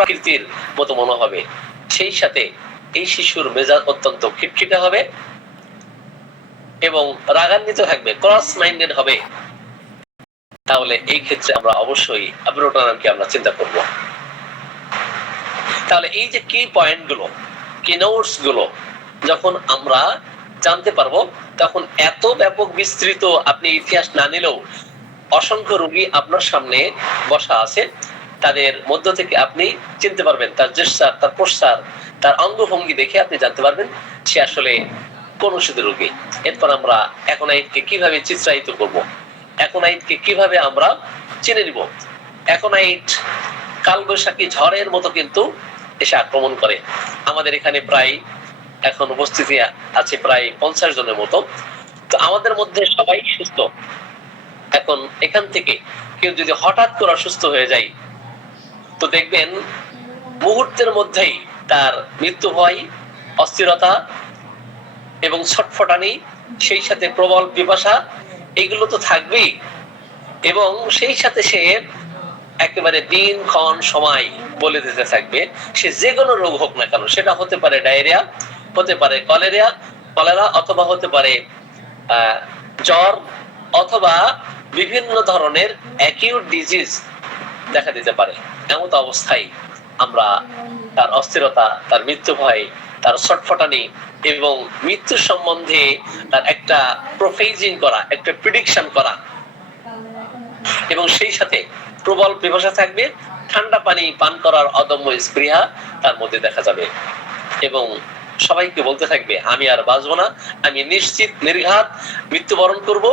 প্রকৃতির মতো মনে হবে, সেই সাথে এই শিশুর মেজাজ অত্যন্ত খিটখিটে হবে এবং রাগান্বিত থাকবে, ক্রস মাইন্ডেড হবে। তাহলে এই ক্ষেত্রে আমরা অবশ্যই অ্যাব্রোটানামকে আমরা চিন্তা করব। তাহলে এই যে কি পয়েন্ট গুলো, কি নোটস গুলো যখন আমরা জানতে পারবো, তখন এত ব্যাপক বিস্তৃত আপনি ইতিহাস না নিলেও অসংখ্য রোগী আপনার সামনে বসা আছে, তাদের মধ্য থেকে আপনি চিনতে পারবেন, তার জেস্চার, তার পোস্টার, তার অঙ্গভঙ্গি দেখে আপনি জানতে পারবেন সে আসলে কোন ওষুধের রোগী। এরপর আমরা অ্যাকোনাইটকে কিভাবে চিত্রায়িত করব, অ্যাকোনাইটকে কিভাবে আমরা চিনে নিব। অ্যাকোনাইট কালবৈশাখী ঝড়ের মতো কিন্তু এসে আক্রমণ করে। আমাদের এখানে প্রায় এখন উপস্থিতি আছে প্রায় 50 জনের মতো। তো আমাদের মধ্যে সবাই সুস্থ। এখন এখান থেকে কেউ যদি হঠাৎ করে অসুস্থ হয়ে যায়, তো দেখবেন মুহূর্তের মধ্যেই তার মৃত্যু হয়, অস্থিরতা এবং ছটফটানি, সেই সাথে প্রবল পিপাসা, এগুলো তো থাকবেই। এবং সেই সাথে সে একেবারে দিনক্ষণ সময় বলে দিতে থাকবে, সে যে কোনো রোগ হোক না কেন, সেটা হতে পারে ডায়রিয়া, হতে পারে কলেরা, অথবা হতে পারে জ্বর, অথবা বিভিন্ন ধরনের অ্যাকিউট ডিজিজ দেখা দিতে পারে। এমন অবস্থায় আমরা তার অস্থিরতা, তার মৃত্যু ভয়, তার ছটফটানি এবং মৃত্যু সম্বন্ধে তার একটা প্রোফেজিং করা, একটা প্রেডিকশন করা, এবং সেই সাথে প্রবল পিপাসা থাকবে, ঠান্ডা পানি পান করার অদম্য স্পৃহা তার মধ্যে দেখা যাবে, এবং সবাইকে বলতে থাকবে আমি আর বাঁচবো না, আমি নিশ্চিত নির্ঘাত মৃত্যুবরণ করব।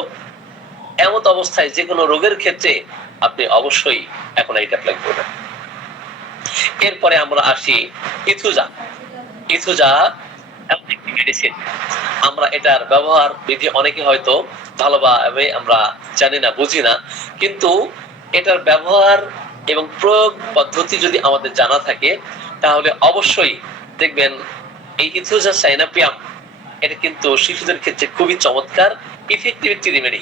এমন অবস্থায় যে কোনো রোগের ক্ষেত্রে আপনি অবশ্যই এখন এটা অ্যাপ্লাই করবেন। এরপরে আমরা আসি ইথুজা। ইথুজা একটি মেডিসিন। আমরা এটার ব্যবহার বিধি অনেকে হয়তো ভালোভাবে আমরা জানি না, বুঝি না, কিন্তু এটার ব্যবহার এবং প্রয়োগ পদ্ধতি যদি আমাদের জানা থাকে, তাহলে অবশ্যই দেখবেন এই ইথুজা সাইনাপিয়াম এটা কিন্তু শিশুদের ক্ষেত্রে খুবই চমৎকার ইফেক্টিভ একটি রেমেডি।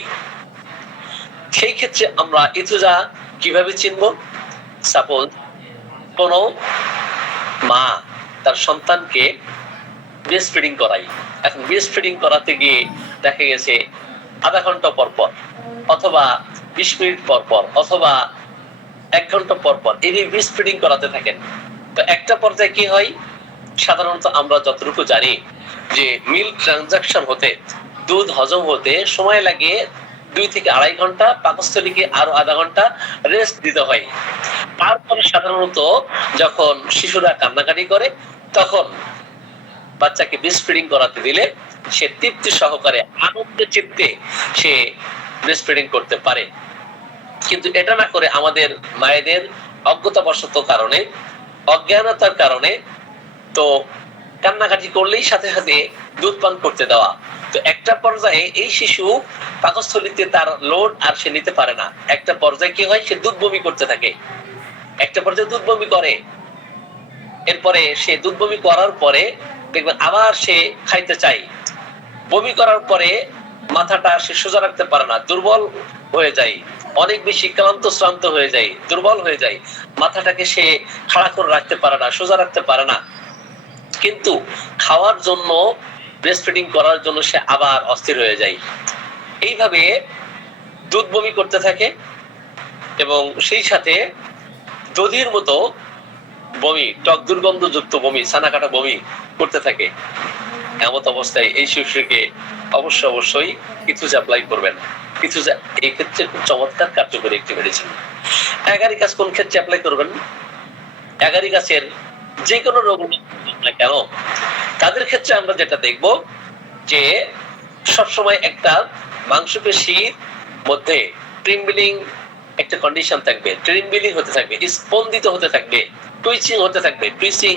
সেই ক্ষেত্রে আমরা ইথুজা কিভাবে চিনব? সাপোজ কোন মা তার সন্তানকে ব্রেস্ট ফিডিং করাই, এখন ব্রেস্ট ফিডিং করাতে গিয়ে দেখা গেছে আধা ঘন্টা পর পর, অথবা 20 মিনিট পর পর, অথবা 1 ঘন্টা পর পর এই ব্রেস্ট ফিডিং করাতে থাকেন। তো একটা পর্যায়ে কি হয়, সাধারণত আমরা যতটুকু জানি যে মিল্ক ট্রানজাকশন হতে, দুধ হজম হতে সময় লাগে 2 থেকে 2.5 ঘন্টা, পাকস্থলীকে আরো আধা ঘন্টা রেস্ট দিতে হয়। তারপরে সাধারণত যখন শিশুরা কান্নাকাটি করে, তখন বাচ্চাকে ব্রেস্ট ফিডিং করাতে দিলে সে তৃপ্তি সহকারে আনন্দের চিত্তে সে ব্রেস্ট ফিডিং করতে পারে। কিন্তু এটা না করে আমাদের মায়েদের অজ্ঞতাবশত কারণে, অজ্ঞানতার কারণে, তো কান্নাকাটি করলেই সাথে সাথে দুধ পান করতে দেওয়া। তো একটা পর্যায়ে এই শিশু পাকস্থলীতে তার লোড আর সে নিতে পারে না। একটা পর্যায়ে কি হয়, সে দুধ বমি করতে থাকে, একটা পর্যায়ে দুধ বমি করে, এরপরে সে দুধ বমি করার পরে দেখবেন আবার সে খাইতে চায়। বমি করার পরে মাথাটা সে সোজা রাখতে পারে না, দুর্বল হয়ে যায়, অনেক বেশি ক্লান্ত শ্রান্ত হয়ে যায়, দুর্বল হয়ে যায়, মাথাটাকে সে খাড়া করে রাখতে পারে না, সোজা রাখতে পারে না। কিন্তু খাওয়ার জন্য, ব্রেস্ট ফিডিং করার জন্য সে আবার অস্থির হয়ে যায়। এইভাবে দুধ বমি করতে থাকে এবং সেই সাথে দধির মতো বমি, টক দুর্গন্ধযুক্ত বমি, ছানা কাটা বমি করতে থাকে। এমন অবস্থায় এই শিশুকে অবশ্যই ইথুজা অ্যাপ্লাই করবেন। ইথুজা এই ক্ষেত্রে খুব চমৎকার কার্যকরী একটি মেডিসিন। অ্যাগারিকাস কোন ক্ষেত্রে অ্যাপ্লাই করবেন? অ্যাগারিকাসের যে কোনো রোগ না কেন, তাদের ক্ষেত্রে আমরা যেটা দেখব যে সবসময় একটা মাংসপেশির মধ্যে ট্রিম্বলিং একটা কন্ডিশন থাকবে, ট্রিম্বলিং হতে থাকবে, স্পন্দিত হতে থাকবে, টুইচিং হতে থাকবে, twitching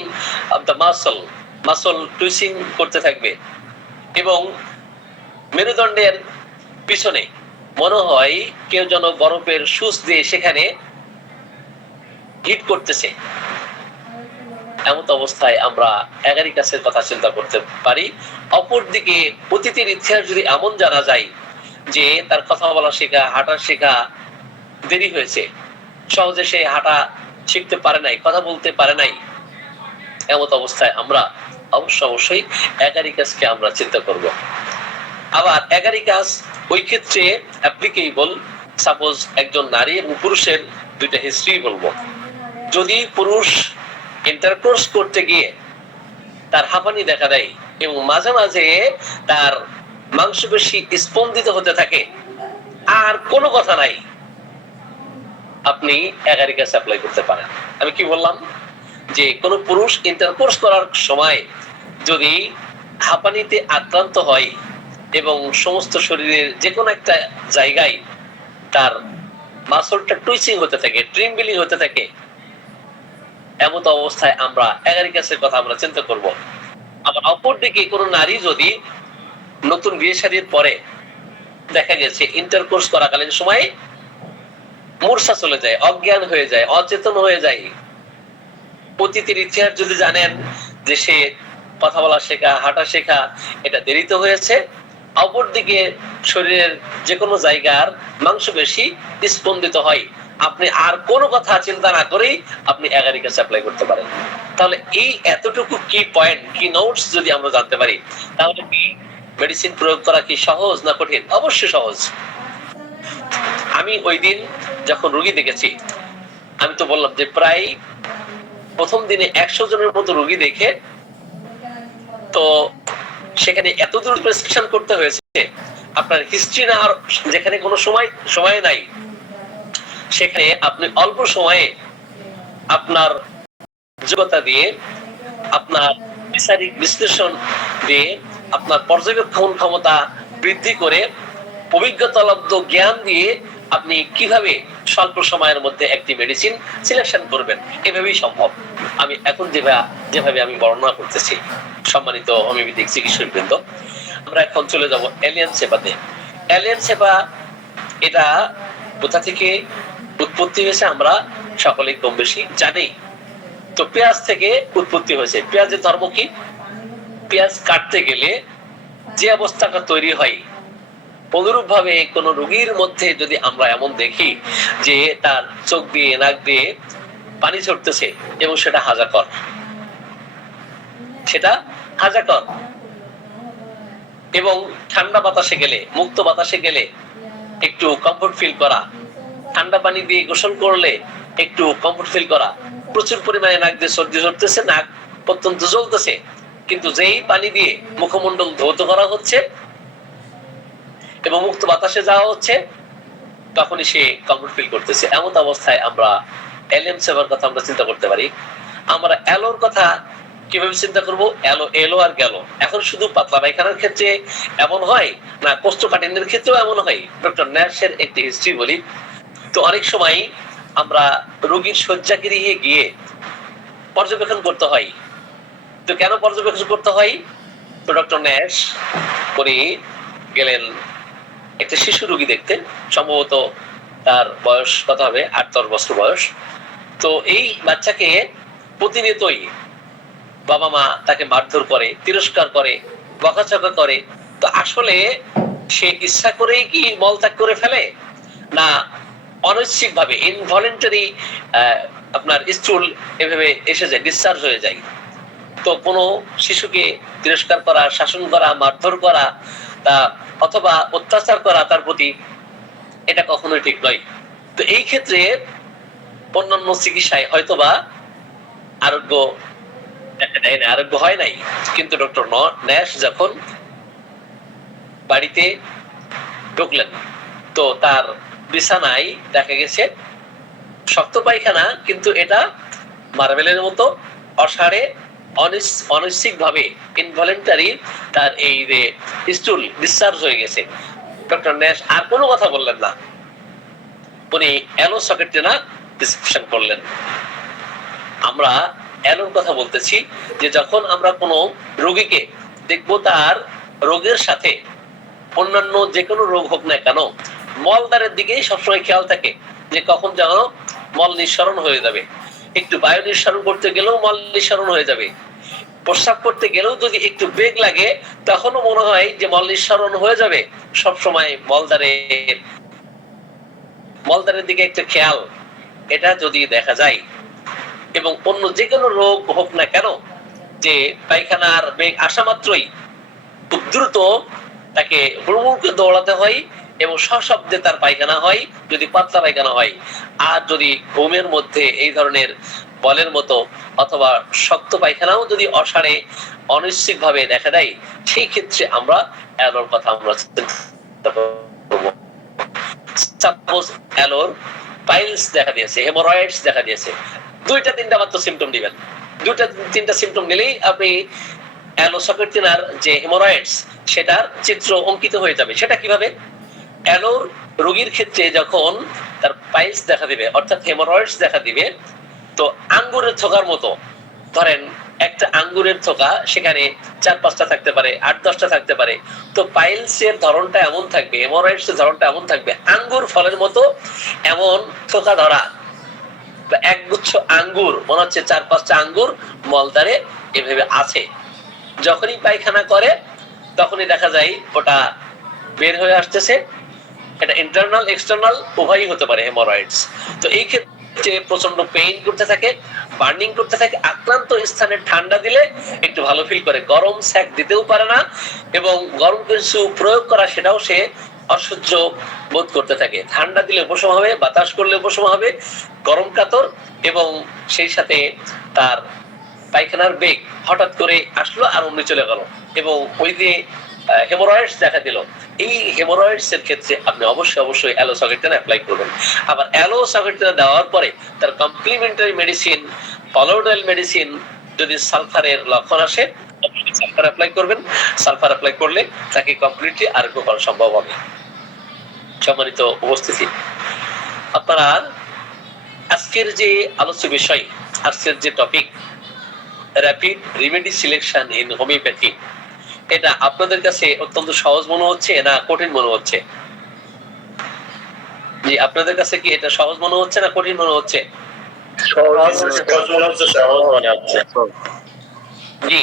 of the muscle twitching করতে থাকবে, এবং মেরুদণ্ডের পিছনে মনে হয় কেউ যেন বরফের সুচ দিয়ে সেখানে হিট করতেছে। এমন অবস্থায় আমরা অ্যাগারিকাসের কথা চিন্তা করতে পারি। অপরদিকে অতীতের ইতিহাস যদি এমন জানা যায় যে তার কথা বলা শেখা, হাঁটা শেখা দেরি হয়েছে, সহজে সে হাঁটা শিখতে পারে নাই, কথা বলতে পারে নাই, এমত অবস্থায় আমরা অবশ্যই অ্যাগারিকাসকে আমরা চিন্তা করব। আবার অ্যাগারিকাস ওই ক্ষেত্রে অ্যাপ্লিকেবল, সাপোজ একজন নারী এবং পুরুষের দুইটা হিস্ট্রি বলবো। যদি পুরুষ ইন্টারকোর্স করতে গিয়ে তার হাঁপানি দেখা দেয় এবং মাঝে মাঝে তার মাংসপেশি স্পন্দিত হতে থাকে, আর কোনো কথা নাই, আপনি অ্যাগারিকাস অ্যাপ্লাই করতে পারেন। আমি কি বললাম, যে কোন পুরুষ ইন্টারকোর্স করার সময় যদি হাঁপানিতে আক্রান্ত হয় এবং সমস্ত শরীরের যে কোনো একটা জায়গায় তার মাসলটা টুইচিং হতে থাকে, ট্রিম্বলিং হতে থাকে, এমত অবস্থায় আমরা অ্যাগারিকাসের কথা আমরা চিন্তা করব। আবার অপরদিকে কোন নারী যদি নতুন বিয়ে শাদীর পরে দেখা গেছে ইন্টারকোর্স করাকালীন সময়ে মূর্ছা চলে যায়, অজ্ঞান হয়ে যায়, অচেতন হয়ে যায়, অতীতের ইতিহাস যদি জানেন যে সে কথা বলা শেখা, হাঁটা শেখা এটা দেরিতে হয়েছে, অপরদিকে শরীরের যে কোনো জায়গার মাংসপেশি স্পন্দিত হয়, আপনি আর কোনো কথা চিন্তা না করেই আপনি অ্যাগারিকাস অ্যাপ্লাই করতে পারেন। তাহলে এই এতটুকু কি পয়েন্ট, কি নোটস যদি আমরা জানতে পারি, তাহলে কি মেডিসিন প্রয়োগ করা কি সহজ না কঠিন? অবশ্যই সহজ। আমি ওই দিন যখন রোগী দেখেছি, আমি তো বললাম যে প্রায় প্রথম দিনে 100 জনের মতো রোগী দেখে, তো সেখানে এত দূর প্রেসক্রিপশন করতে হয়েছে, আপনার হিস্ট্রি না, আর যেখানে কোনো সময় নাই, সেখানে আপনি অল্প সময়ে আপনার যোগ্যতা দিয়ে, আপনার বিচারিক বিশ্লেষণ দিয়ে, আপনার পর্যবেক্ষণ ক্ষমতা বৃদ্ধি করে, অভিজ্ঞতালব্ধ জ্ঞান দিয়ে আপনি কিভাবে স্বল্প সময়ের মধ্যে একটি মেডিসিন সিলেকশন করবেন, এভাবেই সম্ভব। আমি এখন যেভাবে আমি বর্ণনা করতেছি, সম্মানিত হোমিওপ্যাথিক চিকিৎসকবৃন্দ, আমরা এখন চলে যাব এলিয়ান সেবাতে। এলিয়ান সেবা এটা কোথা থেকে উৎপত্তি হয়েছে আমরা সকলেই কম বেশি জানি। তো পেঁয়াজ থেকে উৎপত্তি হয়েছে। পেঁয়াজের ধর্ম কি? পেঁয়াজ কাটতে গেলে যে অবস্থাটা তৈরি হয়, অনুরূপ ভাবে কোন রোগীর মধ্যে যদি আমরা এমন দেখি যে তার চোখ দিয়ে, নাক দিয়ে পানি ছড়তেছে এবং সেটা হাজাকর, এবং ঠান্ডা বাতাসে গেলে, মুক্ত বাতাসে গেলে একটু কমফোর্ট ফিল করা, ঠান্ডা পানি দিয়ে গোসল করলে একটু কমফোর্ট ফিল করা, প্রচুর পরিমাণে নাক দিয়ে সর্দি চড়তেছে, নাক অত্যন্ত জ্বলতেছে, কিন্তু যেই পানি দিয়ে মুখমণ্ডল ধৌত করা হচ্ছে এবং মুক্ত বাতাসে যাওয়া হচ্ছে, তখনই সে কমফোর্ট ফিল করতেছে। এমন অবস্থায় আমরা এলিয়ান সেবার কথা আমরা চিন্তা করতে পারি। আমরা অ্যালোর কথা কিভাবে চিন্তা করব? এলো আর গেল। এখন শুধু পাতলা পায়খানার ক্ষেত্রে এমন হয় না, কোষ্ঠকাঠিন্যের ক্ষেত্রেও এমন হয়। ডক্টর ন্যাশের একটি হিস্ট্রি বলি। তো অনেক সময় আমরা রোগীর শয্যাগৃহে গিয়ে পর্যবেক্ষণ করতে হয়। তো কেন পর্যবেক্ষণ করতে হয়? তো ডক্টর ন্যাশ উনি গেলেন একটা শিশু রোগী দেখতে, সম্ভবত তার বয়স কত হবে, 8-10 বছর বয়স। তো এই বাচ্চাকে প্রতিনিয়তই বাবা মা তাকে মারধর করে, তিরস্কার করে, বকাঝকা করে। তো আসলে সে ইচ্ছা করেই কি মলত্যাগ করে ফেলে, না অনৈচ্ছিক ভাবে ইনভলেন্টারি আপনার স্টুল এভাবে এসে যায়, ডিসচার্জ হয়ে যায়? তো কোনো শিশুকে তিরস্কার করা, শাসন করা, মারধর করা, অথবা অত্যাচার করা তার প্রতি, এটা কখনোই ঠিক নয়। তো এই ক্ষেত্রে অন্যান্য চিকিৎসায় হয়তোবা আরোগ্য হয় নাই, কিন্তু ডক্টর ন্যাশ যখন বাড়িতে ঢুকলেন, তো তার বিছানায় দেখা গেছে শক্ত পায়খানা, কিন্তু এটা মার্বেলের মতো অসাড়ে, অনৈচ্ছিক ভাবে ইনভলেন্টারি তার এই যে স্টুল ডিসচার্জ হয়ে গেছে। ডক্টর ন্যাশ আর কোনো কথা বললেন না, উনি অ্যালো সকেটেনা প্রেসক্রিপশন করলেন। আমরা অ্যালোর কথা বলতেছি যে যখন আমরা কোনো রোগীকে দেখবো তার রোগের সাথে অন্যান্য যে কোনো রোগ হোক না কেন, মলদ্বারের দিকে সবসময় খেয়াল থাকে যে কখন যেন মল নিঃসরণ হয়ে যাবে, একটু বায়ু নিঃসরণ করতে গেলেও মল নিঃসরণ হয়ে যাবে, প্রস্রাব করতে গেলেও যদি একটু বেগ লাগে তখনও মনে হয় যে মল নিঃসরণ হয়ে যাবে। সবসময় মলদ্বারের দিকে একটা খেয়াল, এটা যদি দেখা যায় এবং অন্য যে কোনো রোগ হোক না কেন, যে পায়খানার বেগ আসা মাত্রই খুব দ্রুত তাকে হুড়মুড়কে দৌড়াতে হয় এবং সশব্দে তার পায়খানা হয় যদি পাতলা পায়খানা হয়। আর যদি ঘুমের মধ্যে এই ধরনের বলের মতো অথবা শক্ত পায়খানাও যদি অসাড়ে অনিশ্চিত ভাবে দেখা দেয়, সেই ক্ষেত্রে আমরা অ্যালোর কথা আমরা চিন্তা করব। সাপোজ অ্যালোর পাইলস দেখা দিয়েছে, হেমোরয়েডস দেখা দিয়েছে, দুইটা তিনটা মাত্র সিম্পটম দিবেন। দুইটা তিনটা সিম্পটম নিলেই আপনি অ্যালোসকেটিনার যে হেমোরয়েডস সেটার চিত্র অঙ্কিত হয়ে যাবে। সেটা কিভাবে? অ্যালোর রোগীর ক্ষেত্রে যখন তার পাইলস দেখা দিবে অর্থাৎ হেমোরয়েডস দেখা দিবে, তো আঙ্গুরের থোকার মতো, ধরেন একটা আঙ্গুরের থোকা, সেখানে 4-5টা থাকতে পারে, 8-10টা থাকতে পারে। তো পাইলসের ধরনটা এমন থাকবে, হেমোরয়েডস এর ধরনটা এমন থাকবে, আঙ্গুর ফলের মতো এমন থোকা ধরা, একগুচ্ছ আঙ্গুর মনে হচ্ছে 4-5টা আঙ্গুর মলদারে এভাবে আছে। যখনই পায়খানা করে তখনই দেখা যায় ওটা বের হয়ে আসতেছে। এটা ইন্টারনাল এক্সটার্নাল উভয়ই হতে পারে হেমোরয়েডস। তো এই ক্ষেত্রে প্রচন্ড পেইন করতে থাকে, বার্নিং করতে থাকে, আক্রান্ত স্থানে ঠান্ডা দিলে একটু ভালো ফিল করে, গরম সেক দিতেও পারে না এবং গরম কিছু প্রয়োগ করা সেটাও সে অসহ্য বোধ করতে থাকে। ঠান্ডা দিলে উপশম হবে, বাতাস করলে উপশম হবে, গরম কাতর, এবং সেই সাথে তার পায়খানার বেগ হঠাৎ করে আসলো আর অমনি চলে গেল, এবং ওই যে হেমোরয়েডস দেখা দিল। এই হেমোরয়েডস এর ক্ষেত্রে আপনি অবশ্যই অ্যালোসকেটিন অ্যাপ্লাই করবেন। আবার অ্যালোসকেটিন দেওয়ার পরে তার কমপ্লিমেন্টারি মেডিসিন, কলোয়েডাল মেডিসিন, যদি সালফারের লক্ষণ আসে সালফার অ্যাপ্লাই করবেন। সালফার অ্যাপ্লাই করলে তাকে কমপ্লিটলি আরোগ্য করা সম্ভব হবে। সম্মানিত উপস্থিতি, আপনারা আজকের যে আলোচ্য বিষয়, আজকের যে topic rapid remedy selection in homeopathy, এটা আপনাদের কাছে অত্যন্ত সহজ মনে হচ্ছে না কঠিন মনে হচ্ছে? জি, আপনাদের কাছে কি এটা সহজ মনে হচ্ছে না কঠিন মনে হচ্ছে? জি,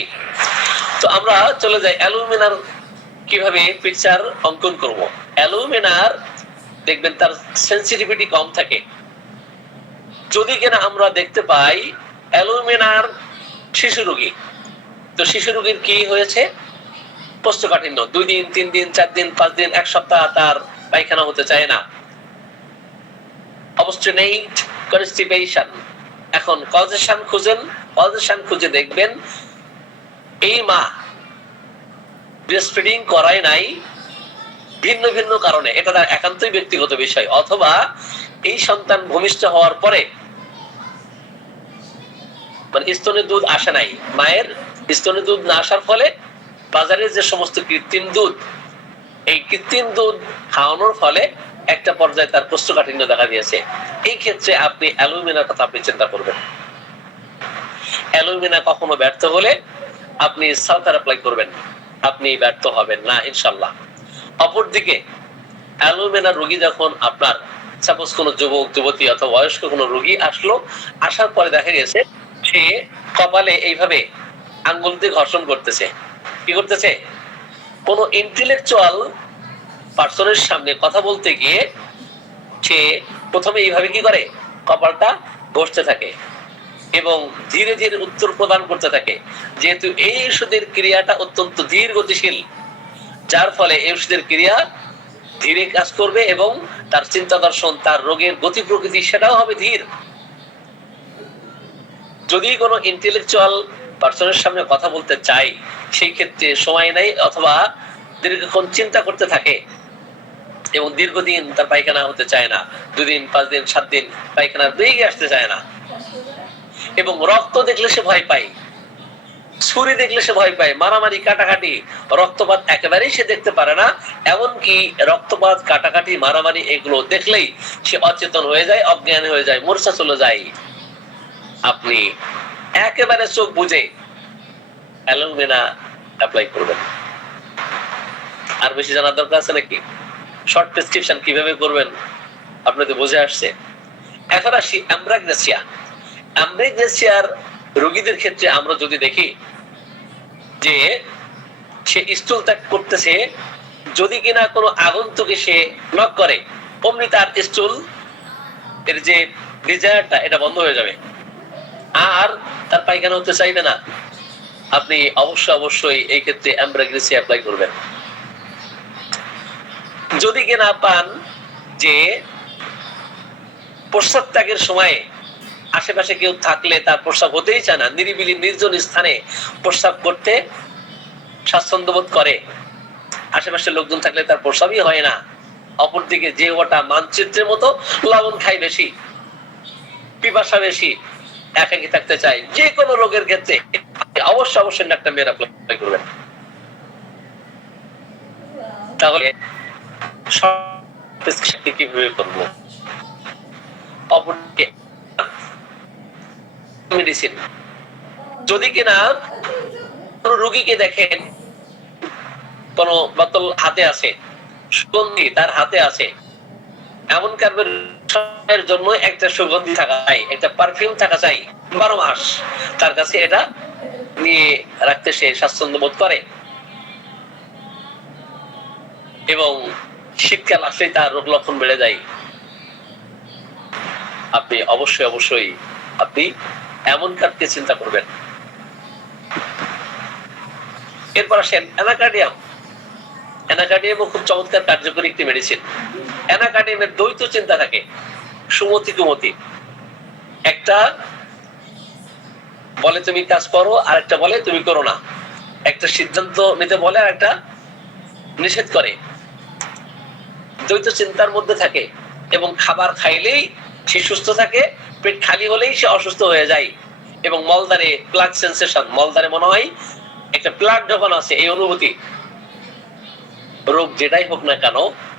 তো আমরা চলে যাই অ্যালুমিনার কিভাবে পিকচার অঙ্কন করব। অ্যালুমিনার দেখবেন তার সেনসিটিভিটি কম থাকে। যদি কিনা আমরা দেখতে পাই অ্যালুমিনার শিশু রোগী, তো শিশু রোগীর কি হয়েছে? কোষ্ঠকাঠিন্য, 2 দিন 3 দিন 4 দিন 5 দিন 1 সপ্তাহ তার পায়খানা হতে চায় না, অবস্ট্রেনেট কনস্টিপেশন। এখন কজেশন খুঁজেন, কজেশন খুঁজে দেখবেন এই মা ব্রেস্ট ফিডিং করায় নাই ভিন্ন ভিন্ন কারণে, এটা তার একান্তই ব্যক্তিগত বিষয়, অথবা এই সন্তান ভূমিষ্ঠ হওয়ার পরে মানে স্তনে দুধ আসে নাই, মায়ের স্তনে দুধ না আসার ফলে বাজারে যে সমস্ত কৃত্রিম দুধ, এই কৃত্রিম দুধ খাওয়ানোর ফলে একটা পর্যায়ে তার কোষ্ঠকাঠিন্য দেখা দিয়েছে। এই ক্ষেত্রে আপনি অ্যালুমিনার কথা আপনি চিন্তা করবেন। অ্যালুমিনা কখনো ব্যর্থ হলে আপনি সালফার অ্যাপ্লাই করবেন, আপনি ব্যর্থ হবেন না ইনশাআল্লাহ। অপরদিকে অ্যালুমিনা রোগী যখন আপনার সাপোজ কোনো যুবক যুবতী অথবা বয়স্ক কোনো রোগী আসলো, আসার পরে দেখা গেছে সে কপালে এইভাবে আঙ্গুল দিয়ে ঘর্ষণ করতেছে। কি করতেছে? কোন ইন্টেলেকচুয়াল পার্সনের সামনে কথা বলতে গিয়ে সে প্রথমে এইভাবে কি করে, কপালটা ঘষতে থাকে এবং ধীরে ধীরে উত্তর প্রদান করতে থাকে। যেহেতু এই ওষুধের ক্রিয়াটা অত্যন্ত ধীর গতিশীল, যার ফলে এই ওষুধের ক্রিয়া ধীরে কাজ করবে এবং তার চিন্তা দর্শন, তার রোগের গতি প্রকৃতি সেটাও হবে ধীর। যদি কোনো ইন্টেলেকচুয়াল পার্সনের সামনে কথা বলতে চাই, সেই ক্ষেত্রে সময় নেই অথবা দীর্ঘক্ষণ চিন্তা করতে থাকে এবং দীর্ঘদিন তার পায়খানা হতে চায় না, 2 দিন 5 দিন 7 দিন পায়খানার বেগে আসতে চায় না, এবং রক্ত দেখলে সে ভয় পায়, ছুরি দেখলে সে ভয় পায়, মারামারি কাটাকাটি, রক্তপাত একেবারেই সে দেখতে পারে না। এমনকি রক্তপাত কাটাকাটি মারামারি এগুলো দেখলেই সে অচেতন হয়ে যায়, অজ্ঞান হয়ে যায়, মূর্ছা চলে যায়। আপনি একেবারে চোখ বুঝে অ্যালুমিনা অ্যাপ্লাই করবেন। আর বেশি জানার দরকার আছে নাকি? শর্ট প্রেসক্রিপশন কিভাবে করবেন আপনাদের বুঝে আসছে। এখন আসি অ্যামব্রাগ্নেসিয়া। অ্যামব্রাগ্নেসিয়ার রোগীদের ক্ষেত্রে আমরা যদি দেখি যে সে স্টুল ত্যাগ করতেছে, যদি কিনা কোনো আগন্তুক সে নক করে অমনি তার স্টুল এর যে ডিজায়ারটা এটা বন্ধ হয়ে যাবে। আর তার পায়খানা হতে চাইবে না, আপনি অবশ্যই এই ক্ষেত্রে অ্যাম্ব্রাগ্রেসি অ্যাপ্লাই করবেন। যদি কিনা পান যে প্রস্রাব ত্যাগের সময় আশেপাশে কেউ থাকলে তার প্রস্রাব হতেই চায় না, নিরিবিলি নির্জন স্থানে প্রস্রাব করতে স্বাচ্ছন্দ্য বোধ করে, আশেপাশে লোকজন থাকলে তার প্রস্রাবই হয় না, অপরদিকে যে ওটা মানচিত্রের মতো লবণ খাই বেশি, পিপাসা বেশি, একাকী থাকতে চাই, যে কোনো রোগের ক্ষেত্রে অবশ্যই একটা মেয়ের অ্যাপ্লাই করবেন। তাহলে কিভাবে করবো? অপরদিকে মেডিসিন, যদি কিনা কোন রোগীকে দেখেন কোন বোতল হাতে আছে, সুগন্ধি তার হাতে আছে, এমন কারণের জন্য একটা সুগন্ধি থাকা চাই, একটা পারফিউম থাকা চাই 12 মাস, তার কাছে এটা নিয়ে রাখতে সে স্বাচ্ছন্দ্য বোধ করে, এবং শীতকাল আসলেই তার রোগ লক্ষণ বেড়ে যায়, আপনি অবশ্যই আপনি এমন কারকে চিন্তা করবেন। এরপর আসেন অ্যানাকার্ডিয়াম। অ্যানাকার্ডিয়ামও খুব চমৎকার কার্যকরী একটি মেডিসিন। অ্যানাকার্ডিয়ামের দ্বৈত চিন্তা থাকে, সুমতি কুমতি, একটা বলে তুমি কাজ করো, আর একটা বলে তুমি করো না, একটা সিদ্ধান্ত নিতে বলে আর একটা নিষেধ করে, দ্বৈত চিন্তার মধ্যে থাকে, এবং খাবার খাইলেই সে সুস্থ থাকে, পেট খালি হলেই সে অসুস্থ হয়ে যায়, এবং মলদারে প্লাগ সেন্সেশন, মলদারে মনে হয় একটা প্লাগ ঢোকানো আছে, এই অনুভূতি। রোগ যেটাই হোক না কেন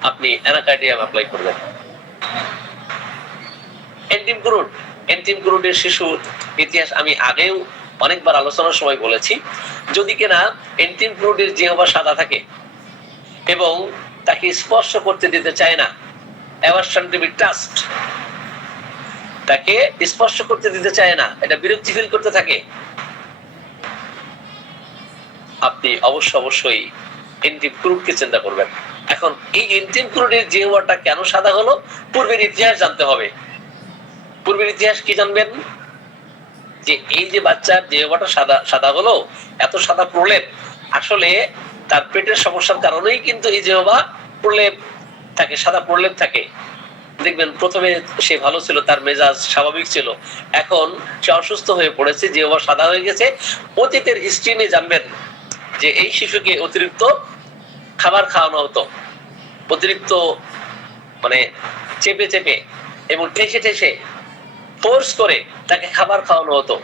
আপনি অ্যানাকার্ডিয়াম অ্যাপ্লাই করবেন। এন্টিমক্রুড, এন্টিমক্রুডের শিশুর ইতিহাস আমি আগেও অনেকবার আলোচনার সময় বলেছি। যদি কিনা এন্টিমক্রুডের জিহ্বা সাদা থাকে এবং তাকে স্পর্শ করতে দিতে চায় না, অ্যাভারশন টু বি টাচড, তাকে স্পর্শ করতে দিতে চায় না, এটা বিরক্তি ফিল করতে থাকে, আপনি অবশ্যই এন্টিমক্রুডকে চিন্তা করবেন। এখন এই এন্টিমক্রুডের জিহ্বাটা কেন সাদা হলো, পূর্বের ইতিহাস জানতে হবে। পূর্বের ইতিহাস কি জানবেন? যে এই যে বাচ্চার জিহ্বাটা সাদা হলো, এত সাদা প্রলেপ, আসলে তার পেটের সমস্যার কারণেই কিন্তু এই জিহ্বা প্রলেপ থাকে, সাদা প্রলেপ থাকে। দেখবেন প্রথমে সে ভালো ছিল, তার মেজাজ স্বাভাবিক ছিল, এখন সে অসুস্থ হয়ে পড়েছে, জিহ্বা সাদা হয়ে গেছে। অতীতের হিস্ট্রি নিয়ে জানবেন যে এই শিশুকে অতিরিক্ত খাবার খাওয়ানো হতো, অতিরিক্ত মানে চেপে এবং ঠেসে ফোর্স করে তাকে খাবার খাওয়ানো হতো।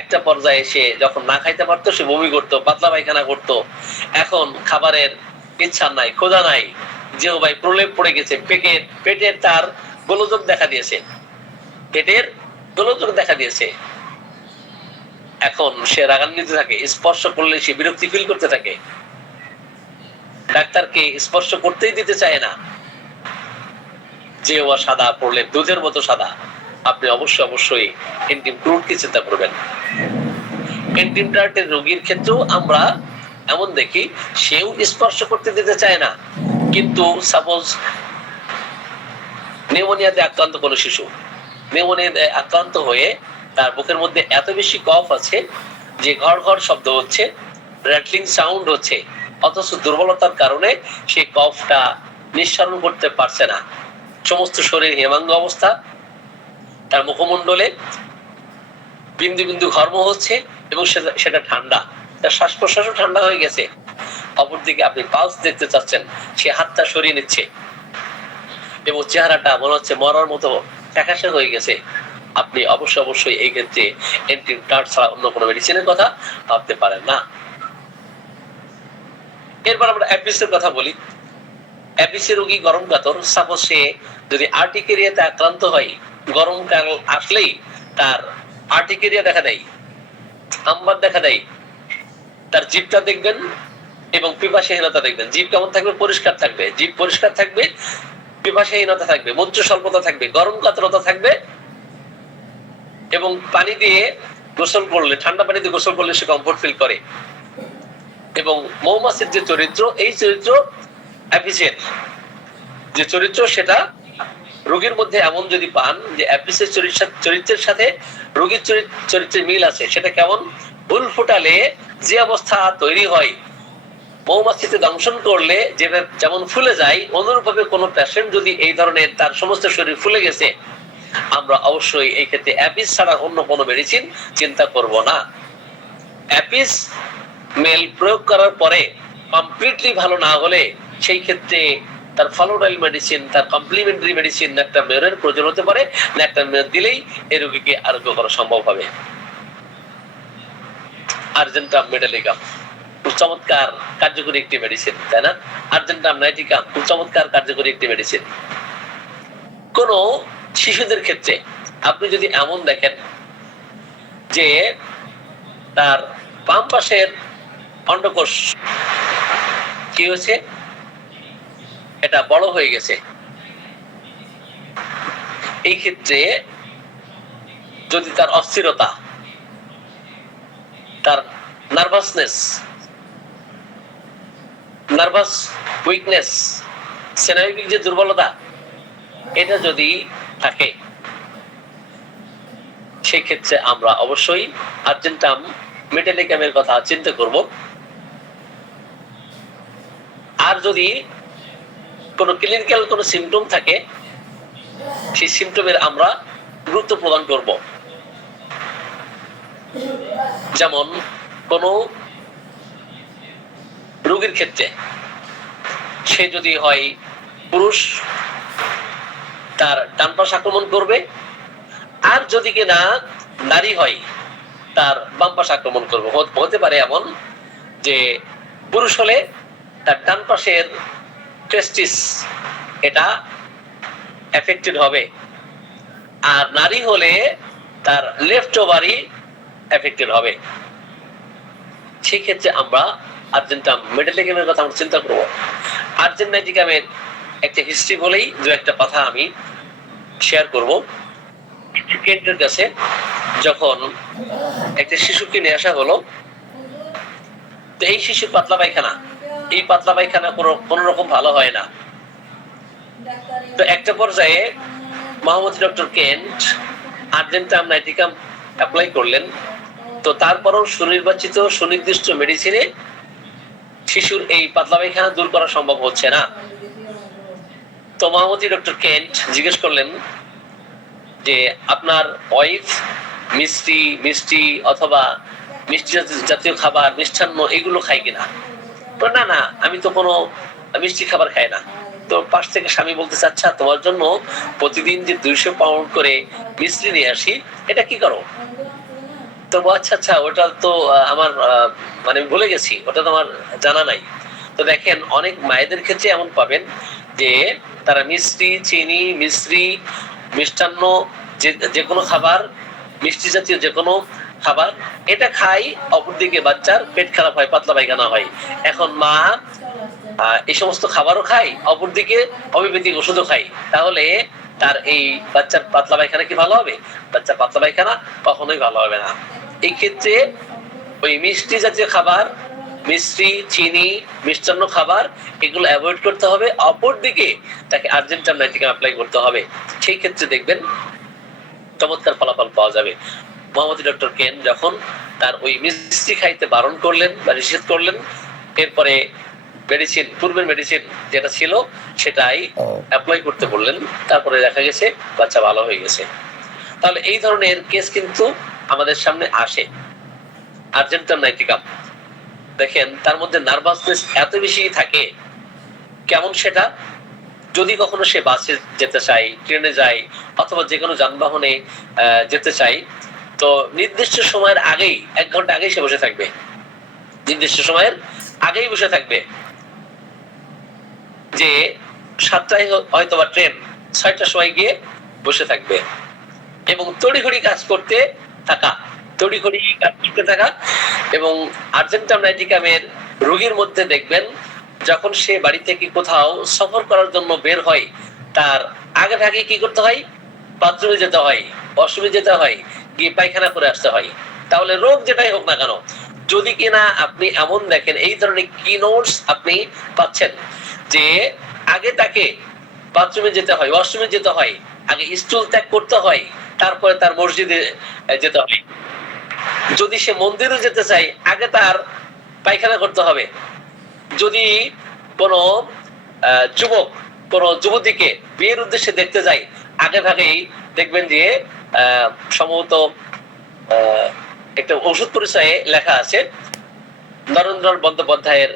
একটা পর্যায়ে সে যখন না খাইতে পারতো সে বমি করতো, পাতলা পায়খানা করতো। এখন খাবারের ইচ্ছা নাই, ক্ষুধা নাই, জিহ্বায় প্রলেপ পড়ে গেছে, পেটের তার গোলযোগ দেখা দিয়েছে, পেটের গোলযোগ দেখা দিয়েছে। এখন সে রাগান্বিত থাকে, স্পর্শ করলে সে বিরক্তি ফিল করতে থাকে, ডাক্তারকে স্পর্শ করতেই দিতে চায় না, জিহ্বা সাদা প্রলেপ দুধের মতো সাদা, আপনি অবশ্যই এন্টিমক্রুডকে চিন্তা করবেন। এন্টিমটার্টের রোগীর ক্ষেত্রেও আমরা এমন দেখি, সেও স্পর্শ করতে দিতে চায় না, কিন্তু সাপোজ নিউমোনিয়াতে আক্রান্ত কোনো শিশু, নিউমোনিয়াতে আক্রান্ত হয়ে তার বুকের মধ্যে এত বেশি কফ আছে যে ঘড় শব্দ হচ্ছে, র্যাটলিং সাউন্ড হচ্ছে, অথচ দুর্বলতার কারণে সেই কফটা নিঃসরণ করতে পারছে না, সমস্ত শরীর হেমাঙ্গ অবস্থা, তার মুখমণ্ডলে বিন্দু বিন্দু ঘর্ম হচ্ছে এবং সেটা ঠান্ডা, তার শ্বাস প্রশ্বাসও ঠান্ডা হয়ে গেছে। অপরদিকে আপনি পালস দেখতে চাচ্ছেন, সে হাতটা সরিয়ে নিচ্ছে এবং চেহারাটা মনে হচ্ছে মরার মতো ফ্যাকাশে হয়ে গেছে, আপনি অবশ্যই এই ক্ষেত্রে এন্টিমটার্ট ছাড়া অন্য কোনো মেডিসিনের কথা ভাবতে পারেন না। এরপর আমরা অ্যাপিসের কথা বলি। অ্যাপিসের রোগী গরম কাতর, সাপোজ সে যদি আর্টিকেরিয়াতে আক্রান্ত হয়, গরমকাল আসলেই তার আর্টিকেরিয়া দেখা দেয়, আমবার দেখা দেয়, তার জিভটা দেখবেন এবং পিপাসাহীনতা দেখবেন। জিভ কেমন থাকবে? পরিষ্কার থাকবে, জিভ পরিষ্কার থাকবে, পিপাসাহীনতা থাকবে, মূত্র স্বল্পতা থাকবে, গরম কাতরতা থাকবে, এবং পানি দিয়ে গোসল করলে, ঠান্ডা পানি দিয়ে গোসল করলে সে কমফোর্ট ফিল করে। এবং মৌমাছির যে চরিত্র, এই চরিত্র অ্যাপিসের যে চরিত্র, সেটা রোগীর মধ্যে এমন যদি পান যে অ্যাপিসের চরিত্রের সাথে রোগীর চরিত্রের মিল আছে, সেটা কেমন? ফুল ফোটালে যে অবস্থা তৈরি হয়, মৌমাছিতে দংশন করলে যেমন ফুলে যায়, অনুরূপভাবে কোনো পেশেন্ট যদি এই ধরনের তার সমস্ত শরীর ফুলে গেছে, আমরা অবশ্যই এই ক্ষেত্রে অ্যাপিস ছাড়া অন্য কোনো মেডিসিন চিন্তা করব না। অ্যাপিস মেল প্রয়োগ করার পরে কমপ্লিটলি ভালো না হলে সেই ক্ষেত্রে তার ফলোডাইল মেডিসিন, তার কমপ্লিমেন্টারি মেডিসিন একটা মেয়রের প্রয়োজন হতে পারে, একটা মেয়র দিলেই এই রোগীকে আরোগ্য করা সম্ভব হবে। আর্জেন্টাম মেটালিকাম খুব চমৎকার কার্যকরী একটি মেডিসিন, তাই না? আর্জেন্টাম নাইটিকাম খুব চমৎকার কার্যকরী একটি মেডিসিন। কোন শিশুদের ক্ষেত্রে আপনি যদি এমন দেখেন যে তার বাম পাশের অন্ডকোষ কি হয়েছে, এটা বড় হয়ে গেছে, এই ক্ষেত্রে যদি তার অস্থিরতা, তার নার্ভাসনেস, নার্ভাস উইকনেস, স্নায়বিক যে দুর্বলতা, এটা যদি থাকে, সেই ক্ষেত্রে আমরা অবশ্যই আর্জেন্টাম মেটালিকামের কথা চিন্তা করব। আর যদি কোনো ক্লিনিক্যাল কোনো সিমটম থাকে, সেই সিমটমের আমরা গুরুত্ব প্রদান করব। যেমন কোন রোগীর ক্ষেত্রে সে যদি হয় পুরুষ, তার ডান পাশ আক্রমণ করবে, আর যদি কিনা নারী হয় তার বাম পাশ আক্রমণ করবে। হতে পারে এমন যে পুরুষ হলে তার ডান পাশের টেস্টিস এটা এফেক্টেড হবে, আর নারী হলে তার লেফট ওভারি এফেক্টেড হবে। সেই ক্ষেত্রে আমরা আর্জেন্টাম মেটালিকামের কথা আমরা চিন্তা করব। আর্জেন্টাইটিকামের একটা হিস্ট্রি বলেই দু একটা কথা আমি শেয়ার করব। কেন্টের কাছে যখন একটা শিশুকে নিয়ে আসা হলো, তো এই শিশুর পাতলা পায়খানা, এই পাতলা পায়খানা কোন রকম ভালো হয় না। তো একটা পর্যায়ে মহামতি doctor Kent argentum nitricum apply করলেন। তো তারপরও সুনির্বাচিত সুনির্দিষ্ট মেডিসিনে শিশুর এই পাতলা পায়খানা দূর করা সম্ভব হচ্ছে না। তো মহামতি ডক্টর কেন্ট জিজ্ঞেস করলেন যে আপনার ওয়াইফ মিষ্টি অথবা মিষ্টি জাতীয় খাবার, মিষ্টান্ন এগুলো খায় কিনা? তো না না, আমি তো কোনো মিষ্টি খাবার খাই না। তো পাশ থেকে স্বামী বলতেছে, আচ্ছা তোমার জন্য প্রতিদিন যে 200 পাউন্ড করে মিষ্টি নিয়ে আসি, এটা কি করো? তো আচ্ছা আচ্ছা, ওটা তো আমার মানে ভুলে গেছি, ওটা তো আমার জানা নাই। তো দেখেন অনেক মায়েদের ক্ষেত্রে এমন পাবেন যে তারা মিষ্টি, চিনি, মিষ্টান্ন, যে কোনো খাবার, মিষ্টি জাতীয় যে কোনো খাবার এটা খাই, অপরদিকে বাচ্চার পেট খারাপ হয়, পাতলা পায়খানা হয়। এখন মা এই সমস্ত খাবারও খাই, অপরদিকে হোমিওপ্যাথিক ওষুধও খাই, তাহলে তার এই বাচ্চার পাতলা পায়খানা কি ভালো হবে? বাচ্চার পাতলা পায়খানা কখনোই ভালো হবে না। এই ক্ষেত্রে ওই মিষ্টি জাতীয় খাবার, মিষ্টি, চিনি, মিষ্টান্ন খাবার এগুলো অ্যাভয়েড করতে হবে, অপরদিকে তাকে আর্জেন্টাম নাইটিকাম অ্যাপ্লাই করতে হবে। সেই ক্ষেত্রে দেখবেন চমৎকার ফলাফল পাওয়া যাবে। মহামতি ডক্টর কেন যখন তার ওই মিষ্টি খাইতে বারণ করলেন বা নিষেধ করলেন, এরপরে মেডিসিন, পূর্বের মেডিসিন যেটা ছিল সেটাই অ্যাপ্লাই করতে বললেন, তারপরে দেখা গেছে বাচ্চা ভালো হয়ে গেছে। তাহলে এই ধরনের কেস কিন্তু আমাদের সামনে আসে। আর্জেন্টাম নাইটিকাম দেখেন তার মধ্যে নার্ভাসনেস এত বেশি থাকে, কেমন সেটা যদি কখনো সে বাসে যেতে চায়, ট্রেনে যায়, অথবা যে কোনো যানবাহনে যেতে চায়, তো নির্দিষ্ট সময়ের আগেই, 1 ঘন্টা আগেই সে বসে থাকবে, নির্দিষ্ট সময়ের আগেই বসে থাকবে। যে 7টায় হয়তো বা ট্রেন, 6টার সময় গিয়ে বসে থাকবে এবং তড়িঘড়ি কাজ করতে থাকা, এবং আর্জেন্টাম নাইটিকামের রোগীর মধ্যে দেখবেন যখন সে বাড়ি থেকে কোথাও সফর করার জন্য বের হয়, তার আগে কি করতে হয়? বাথরুমে যেতে হয়, ওয়াশরুমে যেতে হয়, গিয়ে পায়খানা করে আসতে হয়। তাহলে রোগ যেটাই হোক না কেন, যদি কিনা আপনি এমন দেখেন এই ধরনের কি নোটস আপনি পাচ্ছেন যে আগে তাকে বাথরুমে যেতে হয়, ওয়াশরুমে যেতে হয়, আগে স্টুল ত্যাগ করতে হয়, তারপরে তার মসজিদে যেতে হয়। যদি সে মন্দিরে যেতে চায় আগে তার পায়খানা করতে হবে। যদি কোনো যুবক কোন যুবতীকে বিয়ের উদ্দেশ্যে দেখতে যায়, আগে ভাগেই দেখবেন যে সম্ভবত একটা ওষুধ পরিচয়ে লেখা আছে নরেন্দ্রনাথ বন্দ্যোপাধ্যায়ের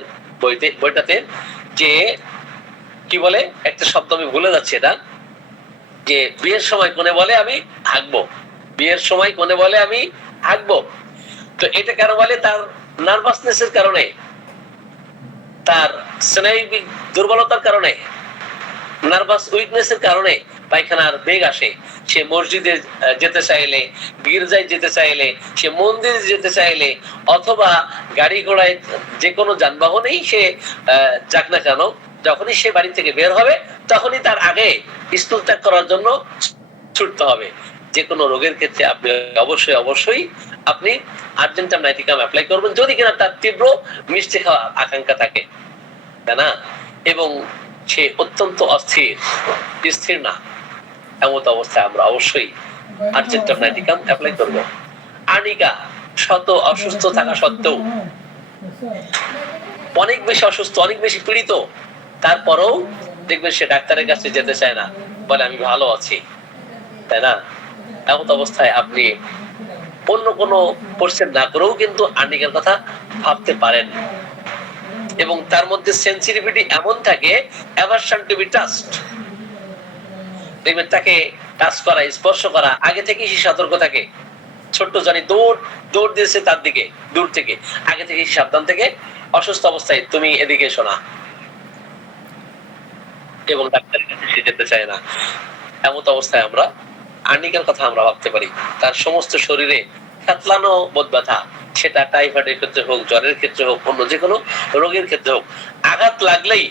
বইটাতে, যে কি বলে একটা শব্দ আমি ভুলে যাচ্ছি, এটা যে বিয়ের সময় কোনে বলে আমি হাঁকবো, বিয়ের সময় কোনে বলে আমি হাঁকবো। তো এটা কেন বলে? তার নার্ভাসনেসের কারণে, তার স্নায়বিক দুর্বলতার কারণে, নার্ভাস উইকনেসের কারণে পায়খানার বেগ আসে। সে মসজিদে যেতে চাইলে, গির্জায় যেতে চাইলে, সে মন্দিরে যেতে চাইলে, অথবা গাড়ি ঘোড়ায় যে কোনো যানবাহনেই সে যাক না কেন, যখনই সে বাড়ি থেকে বের হবে তখনই তার আগে স্কুল ত্যাগ করার জন্য ছুটতে হবে। যে কোনো রোগের ক্ষেত্রে আপনি অবশ্যই অবশ্যই আপনি আর্জেন্টাম নাইটিকাম অ্যাপ্লাই করবেন, যদি কিনা তার তীব্র মিষ্টি খাওয়া আকাঙ্ক্ষা থাকে, তাই না? এবং সে অত্যন্ত স্থির না, এমন অবস্থায় আমরা অবশ্যই আর্জেন্টাম নাইটিকাম অ্যাপ্লাই করব। আর্নিকা শত অসুস্থ থাকা সত্ত্বেও, অনেক বেশি অসুস্থ, অনেক বেশি পীড়িত, তারপরেও দেখবেন সে ডাক্তারের কাছে যেতে চায় না, বলে আমি ভালো আছি, তাই না? এমন অবস্থায় আপনি অন্য কোনো কোর্সের না করেও কিন্তু আর্নিকার কথা ভাবতে পারেন। এবং তার মধ্যে সেনসিটিভিটি এমন থাকে, অ্যাভারশন টু বি টাচড, দেখবেন তাকে টাচ করা, স্পর্শ করা আগে থেকেই সে সতর্ক থাকে। ছোট্ট জানি দৌড় দিয়েছে তার দিকে দূর থেকে, আগে থেকে সাবধান থেকে, অসুস্থ অবস্থায় তুমি এদিকে এসো না, এবং ডাক্তারের কাছে সে যেতে চায় না। এমন অবস্থায় আমরা আর্নিকার কথা আমরা ভাবতে পারি। তার সমস্ত শরীরে কাতলানো বোধ ব্যথা, সেটা টাইফয়েডের ক্ষেত্রে হোক, জ্বরের ক্ষেত্রে হোক, অন্য যে কোনো রোগের ক্ষেত্রে হোক, আঘাত লাগলেই,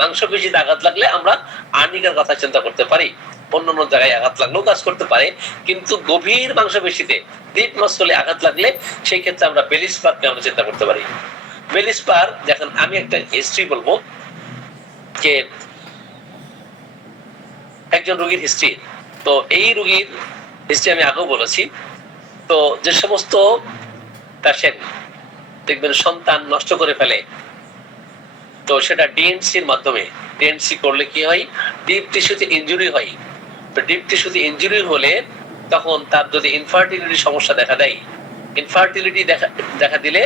মাংসপেশিতে আঘাত লাগলে আমরা আর্নিকার কথা চিন্তা করতে পারি। অন্যান্য জায়গায় আঘাত লাগলেও কাজ করতে পারে, কিন্তু গভীর মাংসপেশিতে, ডিপ মাসলে আঘাত লাগলে সেই ক্ষেত্রে আমরা বেলি স্পারকে আমরা চিন্তা করতে পারি। বেলি স্পার, দেখেন আমি একটা হিস্ট্রি বলবো, যে একজন রোগীর হিস্ট্রি, তো এই রোগীর হিস্ট্রি আমি আগেও বলেছি। তো যে সমস্ত পেশেন্ট দেখবেন সন্তান নষ্ট করে ফেলে, তো সেটা ডিএনসির মাধ্যমে, ডিএনসি করলে কি হয়, ডিপ টিস্যুতে ইনজুরি হয়। তো ডিপ টিস্যুতে ইনজুরি হলে তখন তার যদি ইনফার্টিলিটি সমস্যা দেখা দেয়, ইনফার্টিলিটি দেখা দিলে,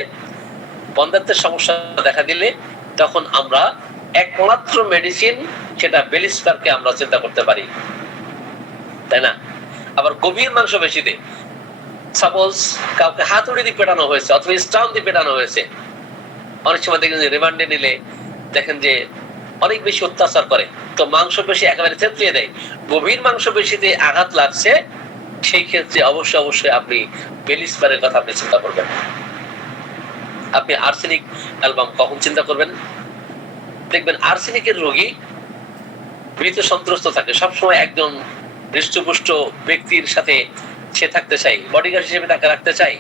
বন্ধ্যাত্বের সমস্যা দেখা দিলে, তখন আমরা একমাত্র মেডিসিন সেটা বেলি স্পারকে আমরা চিন্তা করতে পারি, তাই না? আবার গভীর মাংসপেশিতে সাপোজ কাউকে হাতুড়ি দিয়ে পেটানো হয়েছে অথবা স্টাউন দিয়ে পেটানো হয়েছে, অনেক সময় দেখেন যে রিমান্ডে নিলে দেখেন যে অনেক বেশি অত্যাচার করে, তো মাংসপেশি একেবারে থেতলিয়ে দেয়। গভীর মাংসপেশিতে আঘাত লাগছে, সেই ক্ষেত্রে অবশ্যই অবশ্যই আপনি বেলি স্পারের কথা আপনি চিন্তা করবেন। আপনি আর্সেনিক অ্যালবাম কখন চিন্তা করবেন? দেখবেন আর্সেনিকের রোগী ভীত সন্ত্রস্ত থাকে, সবসময় একজন হৃষ্টপুষ্ট ব্যক্তির সাথে সে থাকতে চাই, বডিগার্ড হিসেবে তাকে রাখতে চাই,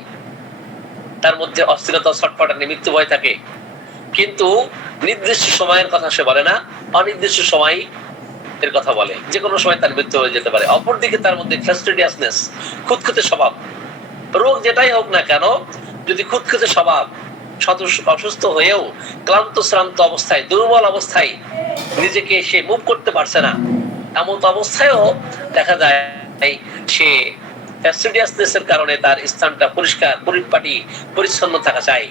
তার মধ্যে অস্থিরতা, ছটফটানি, মৃত্যু ভয় থাকে, কিন্তু নির্দিষ্ট সময়ের কথা সে বলে না, অনির্দিষ্ট সময় এর কথা বলে, যে কোনো সময় তার মৃত্যু হয়ে যেতে পারে। অপরদিকে তার মধ্যে ফ্যাস্টিডিয়াসনেস, খুঁতখুঁতে স্বভাব, রোগ যেটাই হোক না কেন, যদি খুঁতখুঁতে স্বভাব, অসুস্থ হয়েও ক্লান্ত শ্রান্ত অবস্থায়, দুর্বল অবস্থায় নিজেকে সে মুভ করতে পারছে না, এমন অবস্থায়ও দেখা যায় সে ফ্যাস্টিডিয়াসনেসের কারণে তার স্থানটা পরিষ্কার, পরিপাটি, পরিচ্ছন্ন থাকা চাই,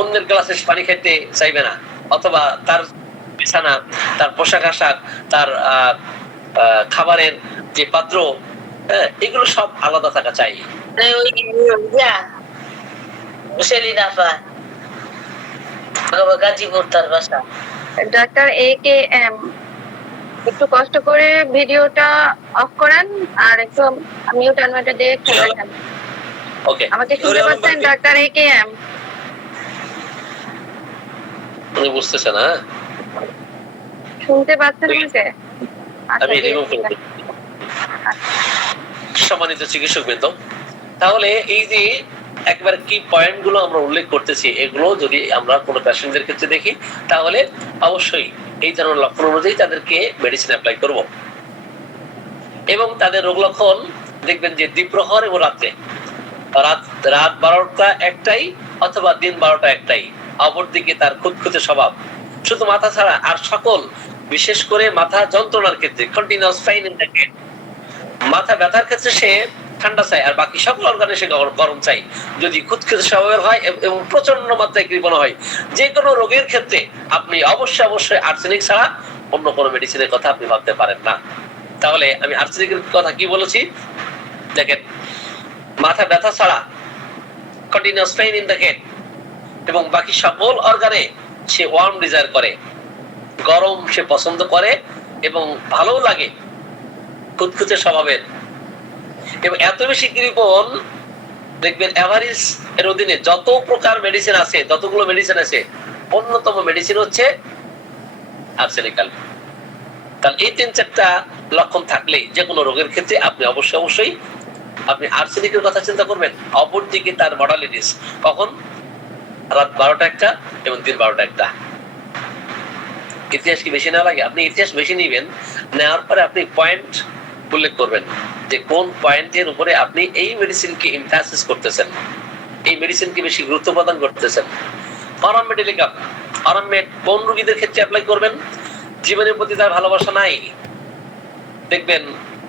অন্যের গ্লাসে পানি খেতে চাইবে না, অথবা তার বিছানা, তার পোশাক আশাক, তার খাবারের যে পাত্র, এগুলো সব আলাদা থাকা চাই। গাজীপুর তার বাসা। ডাক্তার AKM, একটু কষ্ট করে ভিডিওটা অফ করেন আর একটু মিউট আনমিউটে দিয়ে খেলে দেন। ওকে, আমাকে শুনতে পাচ্ছেন ডাক্তার AKM? উনি বুঝতেছেন? হ্যাঁ, শুনতে পাচ্ছেন আমাকে? আমি রিমুভ করে দিই। সম্মানিত চিকিৎসক বৃন্দ, তাহলে এই যে একবার কি পয়েন্ট গুলো আমরা উল্লেখ করতেছি, এগুলো যদি আমরা কোনো পেশেন্টদের ক্ষেত্রে দেখি, তাহলে অবশ্যই এই ধরনের লক্ষণ অনুযায়ী তাদেরকে মেডিসিন অ্যাপ্লাই করব। এবং তাদের রোগ লক্ষণ দেখবেন যে দ্বিপ্রহর এবং রাত্রে, রাত 12টা একটাই অথবা দিন 12টা একটাই। অপরদিকে তার খুঁতখুঁতে স্বভাব, শুধু মাথা ছাড়া আর সকল, বিশেষ করে মাথা যন্ত্রণার ক্ষেত্রে continuous pain in the head, মাথা ব্যথার ক্ষেত্রে সে ঠান্ডা চাই আর বাকি সকল অর্গানে সে গরম চাই। যদি খুঁতখুঁতে স্বভাবের হয় এবং প্রচন্ড মাত্রায় কৃপণ হয়, যে কোনো রোগের ক্ষেত্রে আপনি অবশ্যই আর্সেনিক ছাড়া অন্য কোনো মেডিসিনের কথা আপনি ভাবতে পারেন না। তাহলে আমি আর্সেনিকের কথা কি বলেছি দেখেন, মাথা ব্যথা ছাড়া continuous pain in the head এবং বাকি সকল অর্গানে সে ওয়ার্ম ডিজায়ার করে, গরম সে পছন্দ করে এবং ভালো লাগে, খুঁতখুঁতে স্বভাবের এবং এত বেশি কৃপণ। দেখবেন এভারেজ এর অধীনে যত প্রকার মেডিসিন আছে, যতগুলো মেডিসিন আছে, অন্যতম মেডিসিন হচ্ছে আর্সেনিকাল। তাহলে এই 3-4টা লক্ষণ থাকলে যে কোনো রোগের ক্ষেত্রে আপনি অবশ্যই আপনি আর্সেনিকের কথা চিন্তা করবেন। অপরদিকে তার মডালিটিস, কখন? রাত 12টা একটা এবং দিন 12টা একটা। ইতিহাস কি বেশি না লাগে? আপনি ইতিহাস বেশি নিবেন, নেওয়ার পরে আপনি পয়েন্ট উল্লেখ করবেন যে কোন পয়েন্টের উপরে আপনি এই মেডিসিনকে এমফাসিস করতেছেন, এই মেডিসিনকে বেশি গুরুত্ব প্রদান করতেছেন। অরামমেডিলিকাম, অরামমেড কোন রোগীদের ক্ষেত্রে অ্যাপ্লাই করবেন? জীবনের প্রতি তার ভালোবাসা নাই, দেখবেন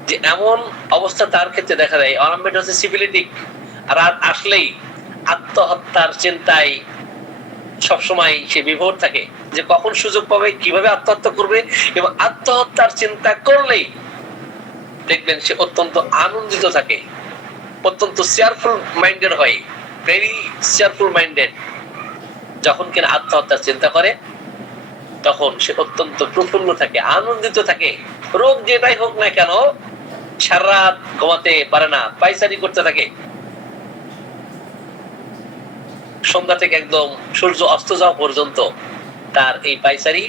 যে এমন অবস্থা তার ক্ষেত্রে দেখা যায়। অরামমেড হচ্ছে সিফিলিটিক, রাত আসলেই আত্মহত্যার চিন্তায় সবসময় সে বিভোর থাকে যে কখন সুযোগ পাবে, কিভাবে আত্মহত্যা করবে, এবং আত্মহত্যার চিন্তা করলেই দেখবেন সে অত্যন্ত আনন্দিত থাকে, অত্যন্ত চেয়ারফুল মাইন্ডেড হয়, ভেরি চেয়ারফুল মাইন্ডেড। যখন কিনা আত্মহত্যার চিন্তা করে তখন সে অত্যন্ত প্রফুল্ল থাকে, আনন্দিত থাকে। রোগ যেটাই হোক না কেন, সারা রাত ঘুমাতে পারে না, পায়চারি করতে থাকে, সন্ধ্যা থেকে একদম সূর্য অস্ত যাওয়া পর্যন্ত তার এই পায়চারি,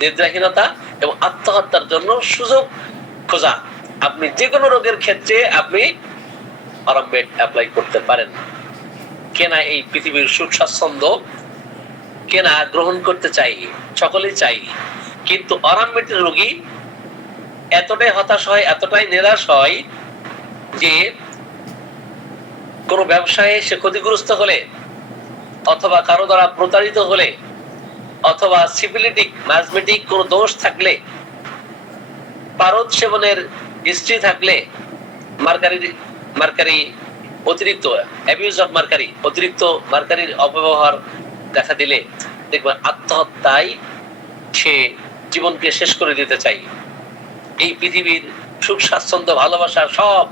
নিদ্রাহীনতা এবং আত্মহত্যার জন্য সুযোগ খোঁজা। আপনি যে কোনো রোগের ক্ষেত্রে আপনি অরামমেড অ্যাপ্লাই করতে পারেন। কেনা এই পৃথিবীর সুখ স্বাচ্ছন্দ্য কেনা গ্রহণ করতে চাই, সকলেই চাই, কিন্তু অরামমেডের রোগী এতটাই হতাশ হয়, এতটাই নিরাশ হয় যে কোনো ব্যবসায়ে সে ক্ষতিগ্রস্ত হলে, অথবা কারো দ্বারা প্রতারিত হলে, অথবা সিফিলিটিক ম্যাজমেটিক কোনো দোষ থাকলে, পারদ সেবনের হিস্ট্রি থাকলে, মার্কারি অতিরিক্ত অ্যাবিউজ অফ মার্কারি, অতিরিক্ত মার্কারির অপব্যবহার দেখা দিলে দেখবেন আত্মহত্যায় সে জীবনকে শেষ করে দিতে চাই। এই পৃথিবীর সুখ স্বাচ্ছন্দ্য ভালোবাসা সব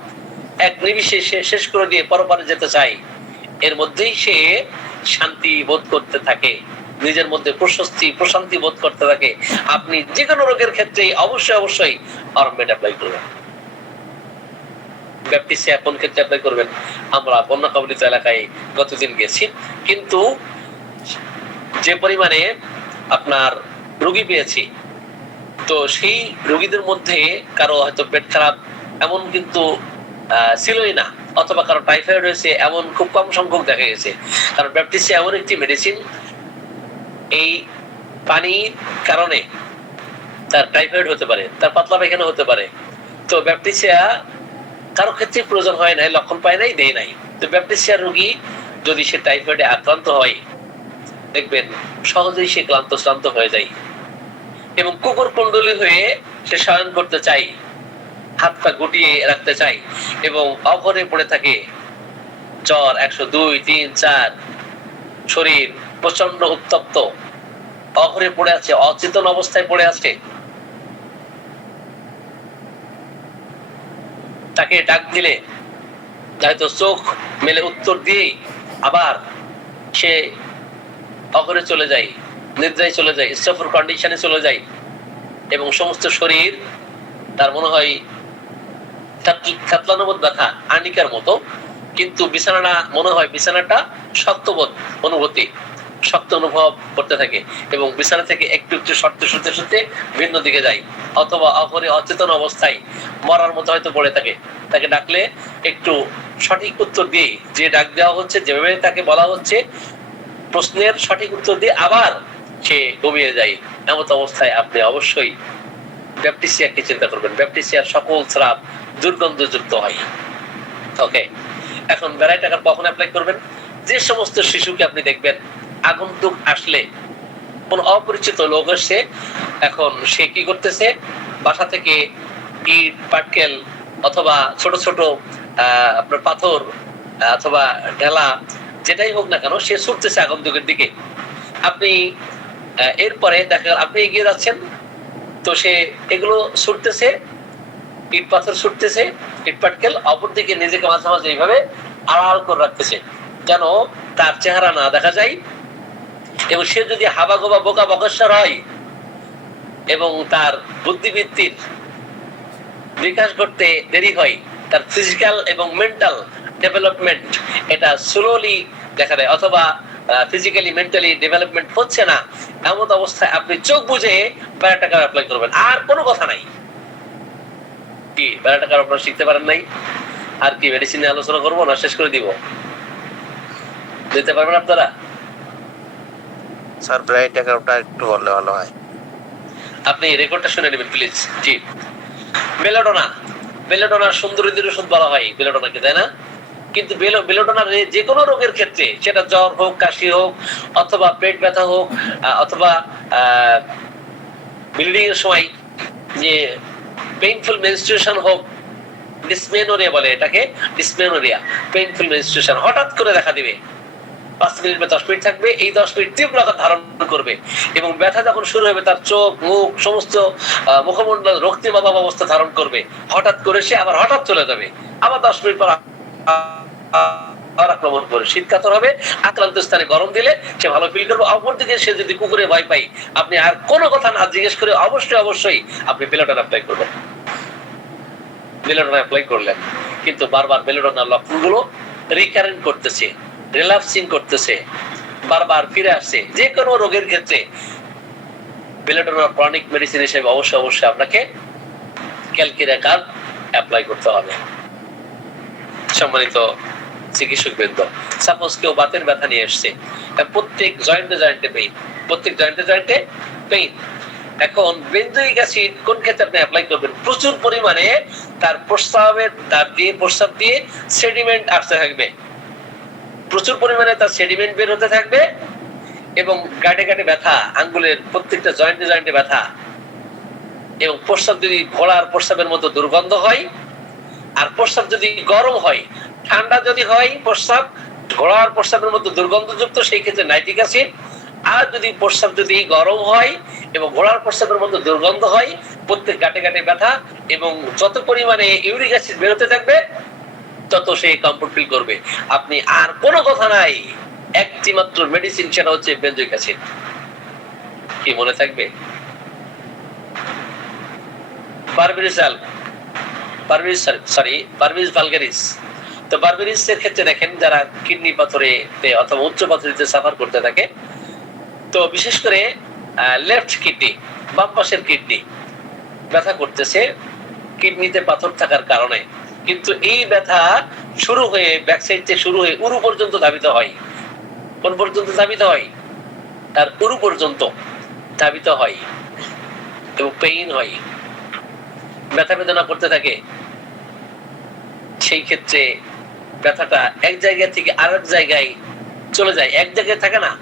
এক নিমিষে শেষ করে দিয়ে পরপারে যেতে চাই। এর মধ্যেই সে শান্তি বোধ করতে থাকে, নিজের মধ্যে প্রশান্তি বোধ করতে থাকে। আপনি যে কোনো রোগের ক্ষেত্রে অবশ্যই অরামমেড অ্যাপ্লাই করবেন। ব্যাপটিসিয়া কোন ক্ষেত্রে অ্যাপ্লাই করবেন? আমরা বন্যা কবলিত এলাকায় গতদিন গেছি, কিন্তু যে পরিমাণে আপনার রোগী পেয়েছি, তো সেই রোগীদের মধ্যে কারো হয়তো পেট খারাপ এমন কিন্তু ছিলই না, অথবা কারো টাইফয়েড হয়েছে এমন খুব কম সংখ্যক দেখা গেছে। কারণ ব্যাপটিসিয়া এমন একটি মেডিসিন, এই পানির কারণে তার টাইফয়েড হতে পারে, তার পাতলা পায়খানা হতে পারে। তো ব্যাপটিসিয়া কারো ক্ষেত্রে প্রয়োজন হয় নাই, লক্ষণ পায় নাই, দেয় নাই। তো ব্যাপটিসিয়া রোগী যদি সে টাইফয়েডে আক্রান্ত হয়, দেখবেন সহজেই সে ক্লান্ত হয়ে যায় এবং কুকুর কুণ্ডলী হয়ে সে শয়ন করতে চাই, হাত পা গুটিয়ে রাখতে চাই এবং অঘরে পড়ে থাকে। জ্বর 102, 3, 4, শরীর প্রচন্ড উত্তপ্ত, অঘরে পড়ে আছে, অচেতন অবস্থায় পড়ে আছে। তাকে ডাক দিলে হয়তো চোখ মেলে উত্তর দিয়ে আবার সে অঘরে চলে যায়, নিদ্রায় চলে যায়, স্ট্রেসফুল কন্ডিশনে চলে যায় এবং সমস্ত শরীর তার মনে হয় থাতলানোবোধ ব্যথা, আর্নিকার মতো, কিন্তু বিছানাটা মনে হয় বিছানাটা শক্তবোধ অনুভূতি, শক্ত অনুভব করতে থাকে এবং বিছানা থেকে একটু সরতে ভিন্ন দিকে যায়, অথবা অপরে অচেতন অবস্থায় মরার মতো হয়তো পড়ে থাকে। তাকে ডাকলে একটু সঠিক উত্তর দিয়ে, যে ডাক দেওয়া হচ্ছে, যেভাবে তাকে বলা হচ্ছে, প্রশ্নের সঠিক উত্তর দিয়ে আবার সে ঘুমিয়ে যায়। এমত অবস্থায় আপনি অবশ্যই ব্যাপটিসিয়াকে চিন্তা করবেন। ব্যাপটিসিয়ার সকল স্রাব দুর্গন্ধযুক্ত হয়। ওকে, এখন ভ্যারাইটাকার কখন অ্যাপ্লাই করবেন? যে সমস্ত শিশুকে আপনি দেখবেন আগন্তুক আসলে কোন অপরিচিত লোক এসে, এখন সে কি করতেছে, বাসা থেকে ইট পাটকেল অথবা ছোট ছোট আপনার পাথর অথবা ঢেলা যেটাই হোক না কেন সে ছুটতেছে আগন্তুকের দিকে। আপনি এরপরে দেখা আপনি এগিয়ে যাচ্ছেন, তো সে এগুলো ছুটতেছে, ইট পাথর ছুটতেছে, ইট পাটকেল, অপরদিকে নিজেকে মাঝে মাঝে এইভাবে আড়াল করে রাখতেছে যেন তার চেহারা না দেখা যায়। এবং সে যদি হাবাগোবা বোকা বকস্বর হয় এবং তার বুদ্ধিবৃত্তির বিকাশ ঘটতে দেরি হয়, তার ফিজিক্যাল এবং মেন্টাল ডেভেলপমেন্ট এটা স্লোলি দেখা দেয়, অথবা ফিজিক্যালি মেন্টালি ডেভেলপমেন্ট হচ্ছে না, এমন অবস্থায় আপনি চোখ বুঝে প্যারাটাকার অ্যাপ্লাই করবেন। আর কোনো কথা নাই। কি প্যারাটাকার আপনারা শিখতে পারেন নাই? আর কি মেডিসিন নিয়ে আলোচনা করবো না শেষ করে দিব? দিতে পারবেন আপনারা? স্যার প্যারাটাকারটা একটু বললে ভালো হয়। আপনি রেকর্ডটা শুনে নেবেন প্লিজ। জি, বেলোডোনা, বেলোডোনার সুন্দরীদের ওষুধ বলা হয় বেলোডোনাকে, তাই না? কিন্তু বেলোডোনার যে কোনো রোগের ক্ষেত্রে, সেটা জ্বর হোক, কাশি হোক, অথবা পেট ব্যথা হোক, অথবা ব্লিডিং এর সময় যে পেইনফুল মেনস্ট্রুয়েশন হোক, ডিসমেনোরিয়া বলে এটাকে, ডিসমেনোরিয়া, পেইনফুল মেনস্ট্রুয়েশন হঠাৎ করে দেখা দিবে, 5 মিনিট বা 10 মিনিট থাকবে, এই 10 মিনিট তীব্র আকার ধারণ করবে এবং ব্যথা যখন শুরু হবে তার চোখ মুখ সমস্ত মুখমণ্ডল রক্তিমাভাব অবস্থা ধারণ করবে। হঠাৎ করে সে আবার হঠাৎ চলে যাবে, আবার 10 মিনিট পর আক্রমণ করে শীতকাতর হবে, আক্রান্ত স্থানে গরম দিলে সে ভালো ফিল করবে। অপরদিকে সে যদি কুকুরে ভয় পাই, আপনি আর কোনো কথা না জিজ্ঞেস করে অবশ্যই আপনি বেলোডোনা অ্যাপ্লাই করবেন। বেলোডোনা অ্যাপ্লাই করলেন, কিন্তু বারবার বেলোডোনার লক্ষণগুলো রিকারেন্ট করতেছে, রিল্যাপসিং করতেছে, বারবার ফিরে আসছে। যে কোনো রোগের ক্ষেত্রে বেলোডোনা ক্রনিক মেডিসিন হিসেবে অবশ্যই আপনাকে ক্যালকিরাকার অ্যাপ্লাই করতে হবে। সম্মানিত চিকিৎসক বৃন্দ, সাপোজ কেউ বাতের ব্যথা নিয়ে এসছে, প্রত্যেক জয়েন্টে পেইন, প্রত্যেক জয়েন্টে পেইন। এখন বেনজোইক অ্যাসিড কোন ক্ষেত্রে আপনি অ্যাপ্লাই করবেন? প্রচুর পরিমাণে তার প্রস্রাব দিয়ে সেডিমেন্ট আসতে থাকবে, প্রচুর পরিমাণে তার সেডিমেন্ট বের হতে থাকবে এবং গাঁটে ব্যথা, আঙ্গুলের প্রত্যেকটা জয়েন্টে ব্যথা, এবং প্রস্রাব যদি ঘোড়ার প্রস্রাবের মতো দুর্গন্ধ হয়, আর প্রস্রাব যদি গরম হয়, ঠান্ডা যদি হয় প্রস্রাব ঘোড়ার প্রস্রাবের মতো দুর্গন্ধযুক্ত, সেই ক্ষেত্রে নাইট্রিক অ্যাসিড। আর যদি প্রস্রাব যদি গরম হয় এবং ঘোড়ার প্রস্রাবের মতো দুর্গন্ধ হয়, প্রত্যেক গাঁটে ব্যথা এবং যত পরিমাণে ইউরিক অ্যাসিড বেরোতে থাকবে তত সে কমফোর্ট ফিল করবে। আপনি আর কোনো কথা নাই, একটি মাত্র মেডিসিন, সেটা হচ্ছে বেনজোইক অ্যাসিড। কি মনে থাকবে? বারবিরিস ভালগারিস। তো বারবিরিসের ক্ষেত্রে দেখেন, যারা কিডনি পাথরে অথবা উচ্চ পাথরিতে সাফার করতে থাকে, তো বিশেষ করে লেফট কিডনি, বাম পাশের কিডনি ব্যথা করতেছে কিডনিতে পাথর থাকার কারণে, কিন্তু এই ব্যথা শুরু হয়ে ব্যাক সাইড থেকে শুরু হয়ে উরু পর্যন্ত ধাবিত হয়। কোন পর্যন্ত ধাবিত হয়? তার উরু পর্যন্ত ধাবিত হয় এবং পেইন হয়, ব্যথা বেদনা করতে থাকে। সেই ক্ষেত্রে ব্যথাটা এক জায়গা থেকে আরেক জায়গায় চলে যায়, এক জায়গায় থাকে না।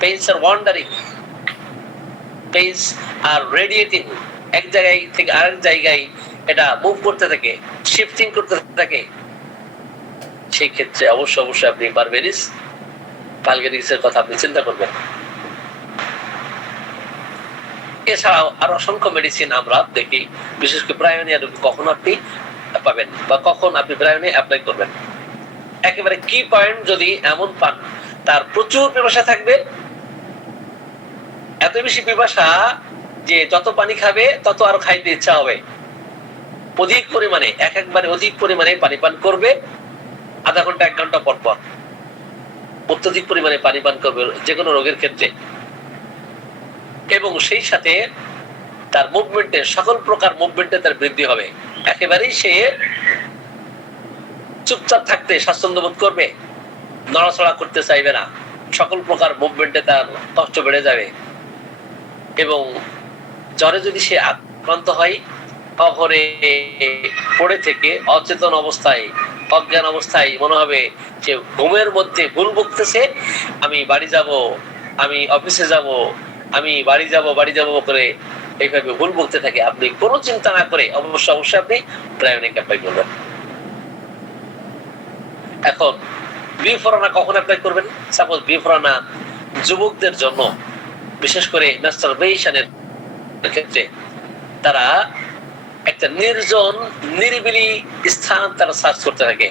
পেইনস আর ওয়ান্ডারিং, পেইনস আর রেডিয়েটিং, এক জায়গায় থেকে আরেক জায়গায় এটা মুভ করতে থাকে, শিফটিং করতে থাকে। সেই ক্ষেত্রে অবশ্যই আপনি বারবিরিস ভালগারিসের কথা আপনি চিন্তা করবেন। এছাড়াও আর অসংখ্য মেডিসিন আমরা দেখি, বিশেষ করে ব্রায়োনিয়া কখন আপনি পাবেন বা কখন আপনি ব্রায়োনিয়া অ্যাপ্লাই করবেন। একেবারে কি পয়েন্ট যদি এমন পান, তার প্রচুর পিপাসা থাকবে, এত বেশি পিপাসা যে যত পানি খাবে তত আরো খাইতে ইচ্ছা হবে, অধিক পরিমাণে একবারে অধিক পরিমাণে পানি পান করবে, আধা ঘন্টা 1 ঘন্টা পর পর অত্যধিক পরিমাণে পানি পান করবে যে কোনো রোগের ক্ষেত্রে। এবং সেই সাথে তার মুভমেন্টে, সকল প্রকার মুভমেন্টে তার বৃদ্ধি হবে। একেবারেই সে চুপচাপ থাকতে স্বাচ্ছন্দ্য বোধ করবে, নড়াচড়া করতে চাইবে না, সকল প্রকার মুভমেন্টে তার কষ্ট বেড়ে যাবে। এবং জ্বরে যদি সে আক্রান্ত হয়, অঘরে পড়ে থেকে অচেতন অবস্থায়, অজ্ঞান অবস্থায় মনে হবে যে ঘুমের মধ্যে ভুল বকতেছে, আমি বাড়ি যাব, আমি অফিসে যাব, আমি বাড়ি যাব করে এইভাবে ভুল বলতে থাকে। আপনি কোনো চিন্তা না করে অবশ্যই আপনি প্রায়োনিক অ্যাপ্লাই করবেন। এখন বিফোরানা কখন অ্যাপ্লাই করবেন? সাপোজ বিফোরানা যুবকদের জন্য, বিশেষ করে ম্যাস্টারবেশনের ক্ষেত্রে, তারা একটা নির্জন নিরিবিলি স্থান তারা সার্চ করতে থাকে।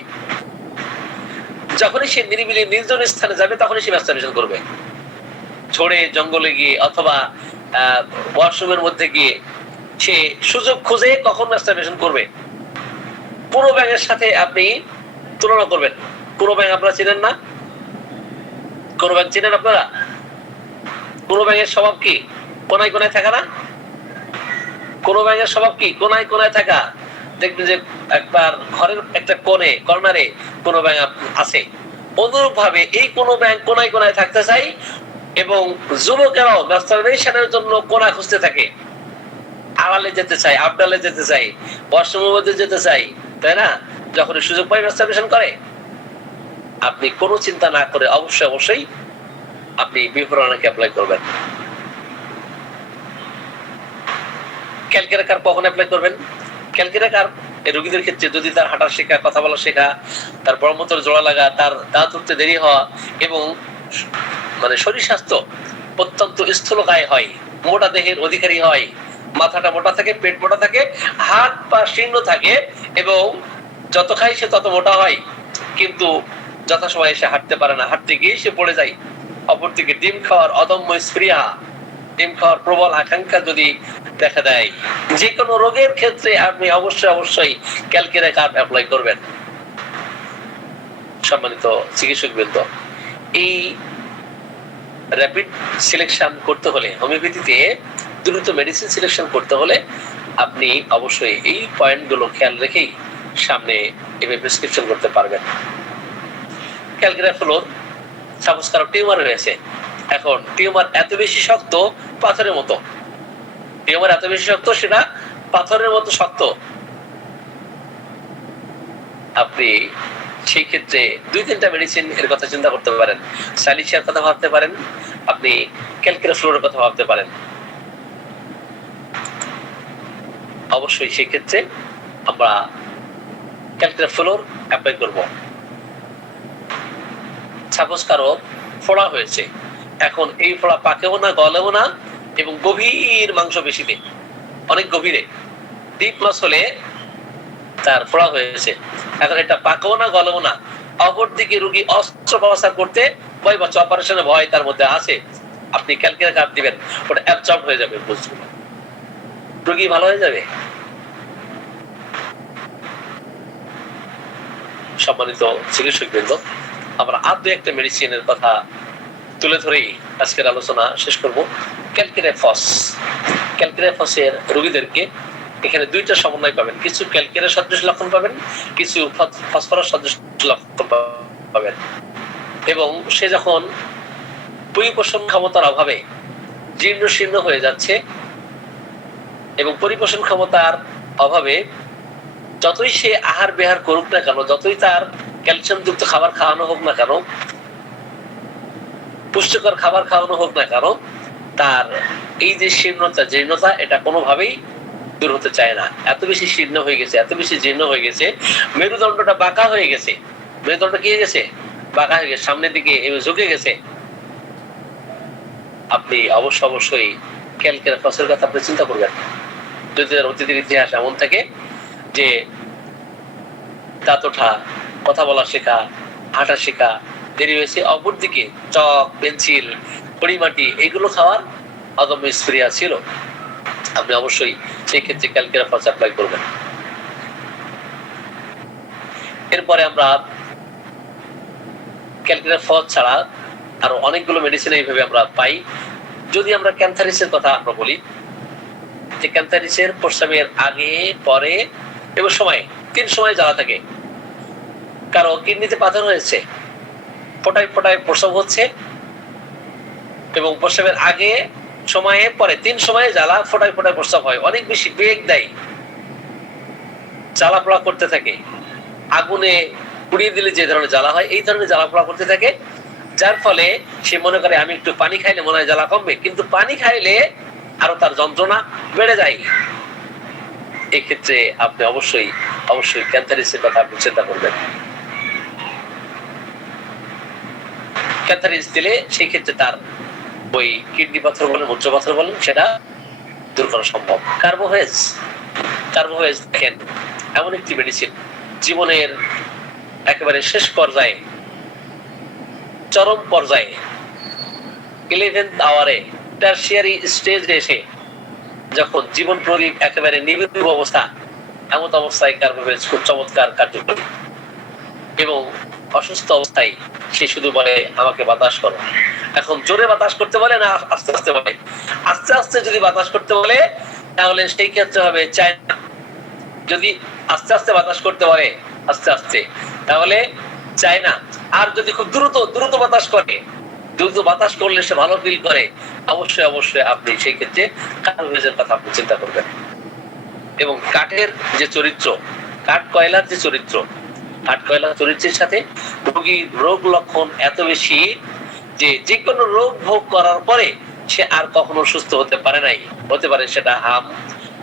যখনই সে নিরিবিলি নির্জন স্থানে যাবে তখনই সে ম্যাস্টারবেশন করবে। ঝড়ে জঙ্গলে গিয়ে অথবা ওয়াশরুমের মধ্যে গিয়ে সে সুযোগ খুঁজে কখন ম্যাস্টারবেশন করবে। পুরো ব্যাঙের সাথে আপনি তুলনা করবেন। পুরো ব্যাঙ আপনারা চিনেন না? কোন ব্যাঙ চিনেন আপনারা? কোন ব্যাঙের স্বভাব কি? কোনায় কোনায় থাকা না? কোন ব্যাঙের স্বভাব কি? কোনায় কোনায় থাকা। দেখবেন যে একবার ঘরের একটা কর্নারে কোন ব্যাঙ আছে। অনুরূপ ভাবে এই কোন ব্যাঙ কোনায় কোনায় থাকতে চাই এবং যুবকেরাও ম্যাস্টারবেশনের জন্য কোনা খুঁজতে থাকে। আড়ালে যেতে চাই, আবডালে যেতে চাই, ওয়াশরুমের মধ্যে যেতে চাই, তাই না? যখন সুযোগ পাই ম্যাস্টারবেশন করে। আপনি কোনো চিন্তা না করে অবশ্যই আপনি বিফোরানাকে অ্যাপ্লাই করবেন। ক্যালকেরাকার কখন অ্যাপ্লাই করবেন? ক্যালকেরাকার এই রোগীদের ক্ষেত্রে যদি তার হাঁটা শেখা, কথা বলা শেখা, তার ব্রহ্মতর জোড়া লাগা, তার দাঁত উঠতে দেরি হওয়া এবং মানে শরীর স্বাস্থ্য অত্যন্ত স্থূলকায় হয়, মোটা দেহের অধিকারী হয়, মাথাটা মোটা থাকে, পেট মোটা থাকে, হাত পা শীর্ণ থাকে এবং যত খাই সে তত মোটা হয়, কিন্তু যথাসময়ে সে হাঁটতে পারে না, হাঁটতে গিয়ে সে পড়ে যায়। অপরদিকে ডিম খাওয়ার অদম্য স্পৃহা, ডিম খাওয়ার প্রবল আকাঙ্ক্ষা যদি দেখা দেয়, যে কোনো রোগের ক্ষেত্রে আপনি অবশ্যই ক্যালকেরাকার অ্যাপ্লাই করবেন। সম্মানিত চিকিৎসকবৃন্দ, এই র্যাপিড সিলেকশন করতে হলে, হোমিওপ্যাথিতে দ্রুত মেডিসিন সিলেকশন করতে হলে আপনি অবশ্যই এই পয়েন্টগুলো খেয়াল রেখেই সামনে এভাবে প্রেসক্রিপশন করতে পারবেন। ক্যালকেরাফ্লোর সাপোজ কারো টিউমার হয়েছে, এখন টিউমার এত বেশি শক্ত, পাথরের মতো, টিউমার এত বেশি শক্ত, সেটা পাথরের মতো শক্ত। আপনি সেই ক্ষেত্রে 2-3টা মেডিসিন এর কথা চিন্তা করতে পারেন। সালিসিয়ার কথা ভাবতে পারেন, আপনি ক্যালকেরাফ্লোরের কথা ভাবতে পারেন। অবশ্যই সেই ক্ষেত্রে আমরা ক্যালকেরাফ্লোর অ্যাপ্লাই করব। সাপোজ কারো ফোড়া হয়েছে, এখন এই ফোড়া পাকেও না, গলেও না এবং গভীর মাংস পেশিতে, অনেক গভীরে, ডিপ মাসলে তার ফোড়া হয়েছে, এখন এটা পাকেও না, গলেও না। অপরদিকে রোগী অস্ত্রোপচার করতে ভয় পাচ্ছে, অপারেশনের ভয় তার মধ্যে আছে। আপনি ক্যালকেরাকার দিবেন, ওটা অ্যাবজর্ব হয়ে যাবে, বুঝবেন, রোগী ভালো হয়ে যাবে। সম্মানিত চিকিৎসকবৃন্দ, আমরা আর 2-একটা মেডিসিনের কথা তুলে ধরেই আজকের আলোচনা শেষ করব। ক্যালকেরাফস, ক্যালকেরাফসের রোগীদেরকে এখানে 2টা সমন্বয় পাবেন, কিছু ক্যালকেরা সদৃশ লক্ষণ পাবেন, কিছু ফসফরাস সদৃশ লক্ষণ পাবেন। এবং সে যখন পরিপোষণ ক্ষমতার অভাবে জীর্ণ শীর্ণ হয়ে যাচ্ছে এবং পরিপোষণ ক্ষমতার অভাবে যতই সে আহার বিহার করুক না কেন, যতই তার ক্যালসিয়াম যুক্ত খাবার খাওয়ানো হোক না কেন, পুষ্টিকর খাবার খাওয়ানো হোক না কেন, তার এই যে শীর্ণতা, জীর্ণতা, এটা কোনোভাবেই দূর হতে চায় না। এত বেশি শীর্ণ হয়ে গেছে, এত বেশি জীর্ণ হয়ে গেছে, মেরুদণ্ডটা বাঁকা হয়ে গেছে, মেরুদণ্ড কি হয়ে গেছে? বাঁকা হয়ে গেছে, সামনের দিকে ঝুঁকে গেছে। আপনি অবশ্যই ক্যালকেরাফসের কথা আপনি চিন্তা করবেন। যদি তার অতীতের ইতিহাস এমন থাকে যে দাঁত ওঠা, কথা বলা শেখা, হাঁটা শেখা দেরি হয়েছে, অপরদিকে চক, পেন্সিল, পরিমাটি এগুলো খাওয়ার অদম্য স্পৃহা ছিল, আপনি অবশ্যই সেই ক্ষেত্রে ক্যালকেরাফস অ্যাপ্লাই করবেন। এরপরে আমরা ক্যালকেরাফস ছাড়া আরো অনেকগুলো মেডিসিন এইভাবে আমরা পাই। যদি আমরা ক্যান্সারিসের কথা আমরা বলি, যে ক্যান্সারিসের প্রস্রাবের আগে, পরে এবং সময়, 3 সময় জ্বালা থাকে। কারো কিডনিতে পাথর হয়েছে, ফোটায় ফোটায় প্রস্রাব হচ্ছে এবং প্রস্রাবের আগে সময়ে পরে 3 সময়ে জ্বালা ফোটায় ফোটায় প্রস্রাব হয়, অনেক বেশি বেগ দেয়, জ্বালা পোড়া করতে থাকে, আগুনে পুড়িয়ে দিলে যে ধরনের জ্বালা হয় এই ধরনের জ্বালা পোড়া করতে থাকে, যার ফলে সে মনে করে আমি একটু পানি খাইলে মনে হয় জ্বালা কমবে, কিন্তু পানি খাইলে আরো তার যন্ত্রণা বেড়ে যায়। এই ক্ষেত্রে আপনি অবশ্যই অবশ্যই ক্যান্সারিসের কথা আপনি চিন্তা করবেন। ক্যান্সারিস দিলে সেই ক্ষেত্রে তার ওই কিডনি পাথর বলেন, উচ্চ পাথর বলেন, সেটা দূর করা সম্ভব। কার্বোভেজ দেখেন এমন একটি মেডিসিন, জীবনের একেবারে শেষ পর্যায়ে, চরম পর্যায়ে, 11th আওয়ারে, টারশিয়ারি স্টেজে এসে যখন জীবন প্রদীপ একেবারে নিভৃত অবস্থা, এমন অবস্থায় কার্বোভেজ খুব চমৎকার কার্যকরী। এবং অসুস্থ অবস্থায় সে শুধু বলে আমাকে বাতাস করো। এখন জোরে বাতাস করতে বলে না আস্তে আস্তে বলে? আস্তে আস্তে যদি বাতাস করতে বলে তাহলে সেই ক্ষেত্রে হবে চায়না। যদি আস্তে আস্তে বাতাস করতে বলে আস্তে আস্তে, তাহলে চায়না। আর যদি খুব দ্রুত বাতাস করে, দ্রুত বাতাস করলে সে ভালো ফিল করে, অবশ্যই অবশ্যই আপনি সেই ক্ষেত্রে কার্বোভেজের কথা আপনি চিন্তা করবেন। এবং কাঠের যে চরিত্র, কাঠ কয়লার যে চরিত্র, কাঠ কয়লার চরিত্রের সাথে রোগীর রোগ লক্ষণ এত বেশি যে যে কোনো রোগ ভোগ করার পরে সে আর কখনো সুস্থ হতে পারে নাই। হতে পারে সেটা হাম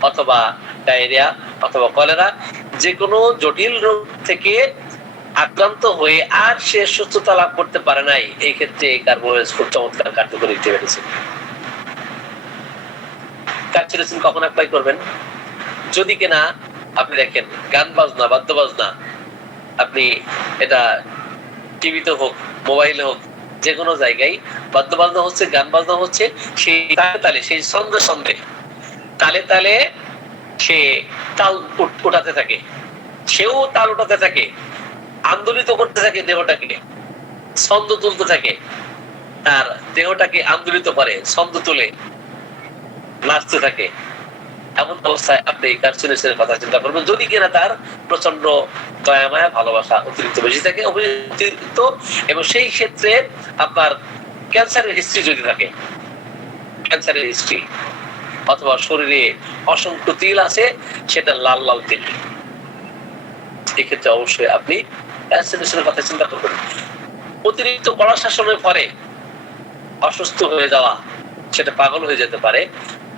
অথবা ডায়রিয়া অথবা কলেরা, যে কোনো জটিল রোগ থেকে আক্রান্ত হয়ে আর সে সুস্থতা লাভ করতে পারে নাই। এই ক্ষেত্রে কার্বোভেজ খুব চমৎকার কার্যকরী একটি মেডিসিন। কার্বোভেজ কখন অ্যাপ্লাই করবেন? যদি কিনা আপনি দেখেন গান বাজনা, বাদ্য বাজনা, আপনি এটা টিভিতে হোক, মোবাইলে হোক, যে কোনো জায়গায় বাদ্য বাজনা হচ্ছে, গান বাজনা হচ্ছে, সেই তালে তালে, সেই ছন্দে ছন্দে, তালে তালে সে তাল উঠাতে থাকে, সেও তাল উঠাতে থাকে, আন্দোলিত করতে থাকে দেহটাকে, ছন্দ তুলতে থাকে, তার দেহটাকে আন্দোলিত করে, ছন্দ তুলে নাচতে থাকে। এমন অবস্থায় আপনি কার্সিনোসের কথা চিন্তা করবেন, যদি কিনা তার প্রচন্ড দয়া মায়া ভালোবাসা অতিরিক্ত বেশি থাকে, অতিরিক্ত, এবং সেই ক্ষেত্রে আপনার ক্যান্সারের হিস্ট্রি যদি থাকে, ক্যান্সারের হিস্ট্রি, অথবা শরীরে অসংখ্য তিল আছে, সেটা লাল লাল তিল, এক্ষেত্রে অবশ্যই আপনি কার্সিনোসের কথা চিন্তা করবেন। অতিরিক্ত কড়া শাসনের ফলে অসুস্থ হয়ে যাওয়া, সেটা পাগল হয়ে যেতে পারে।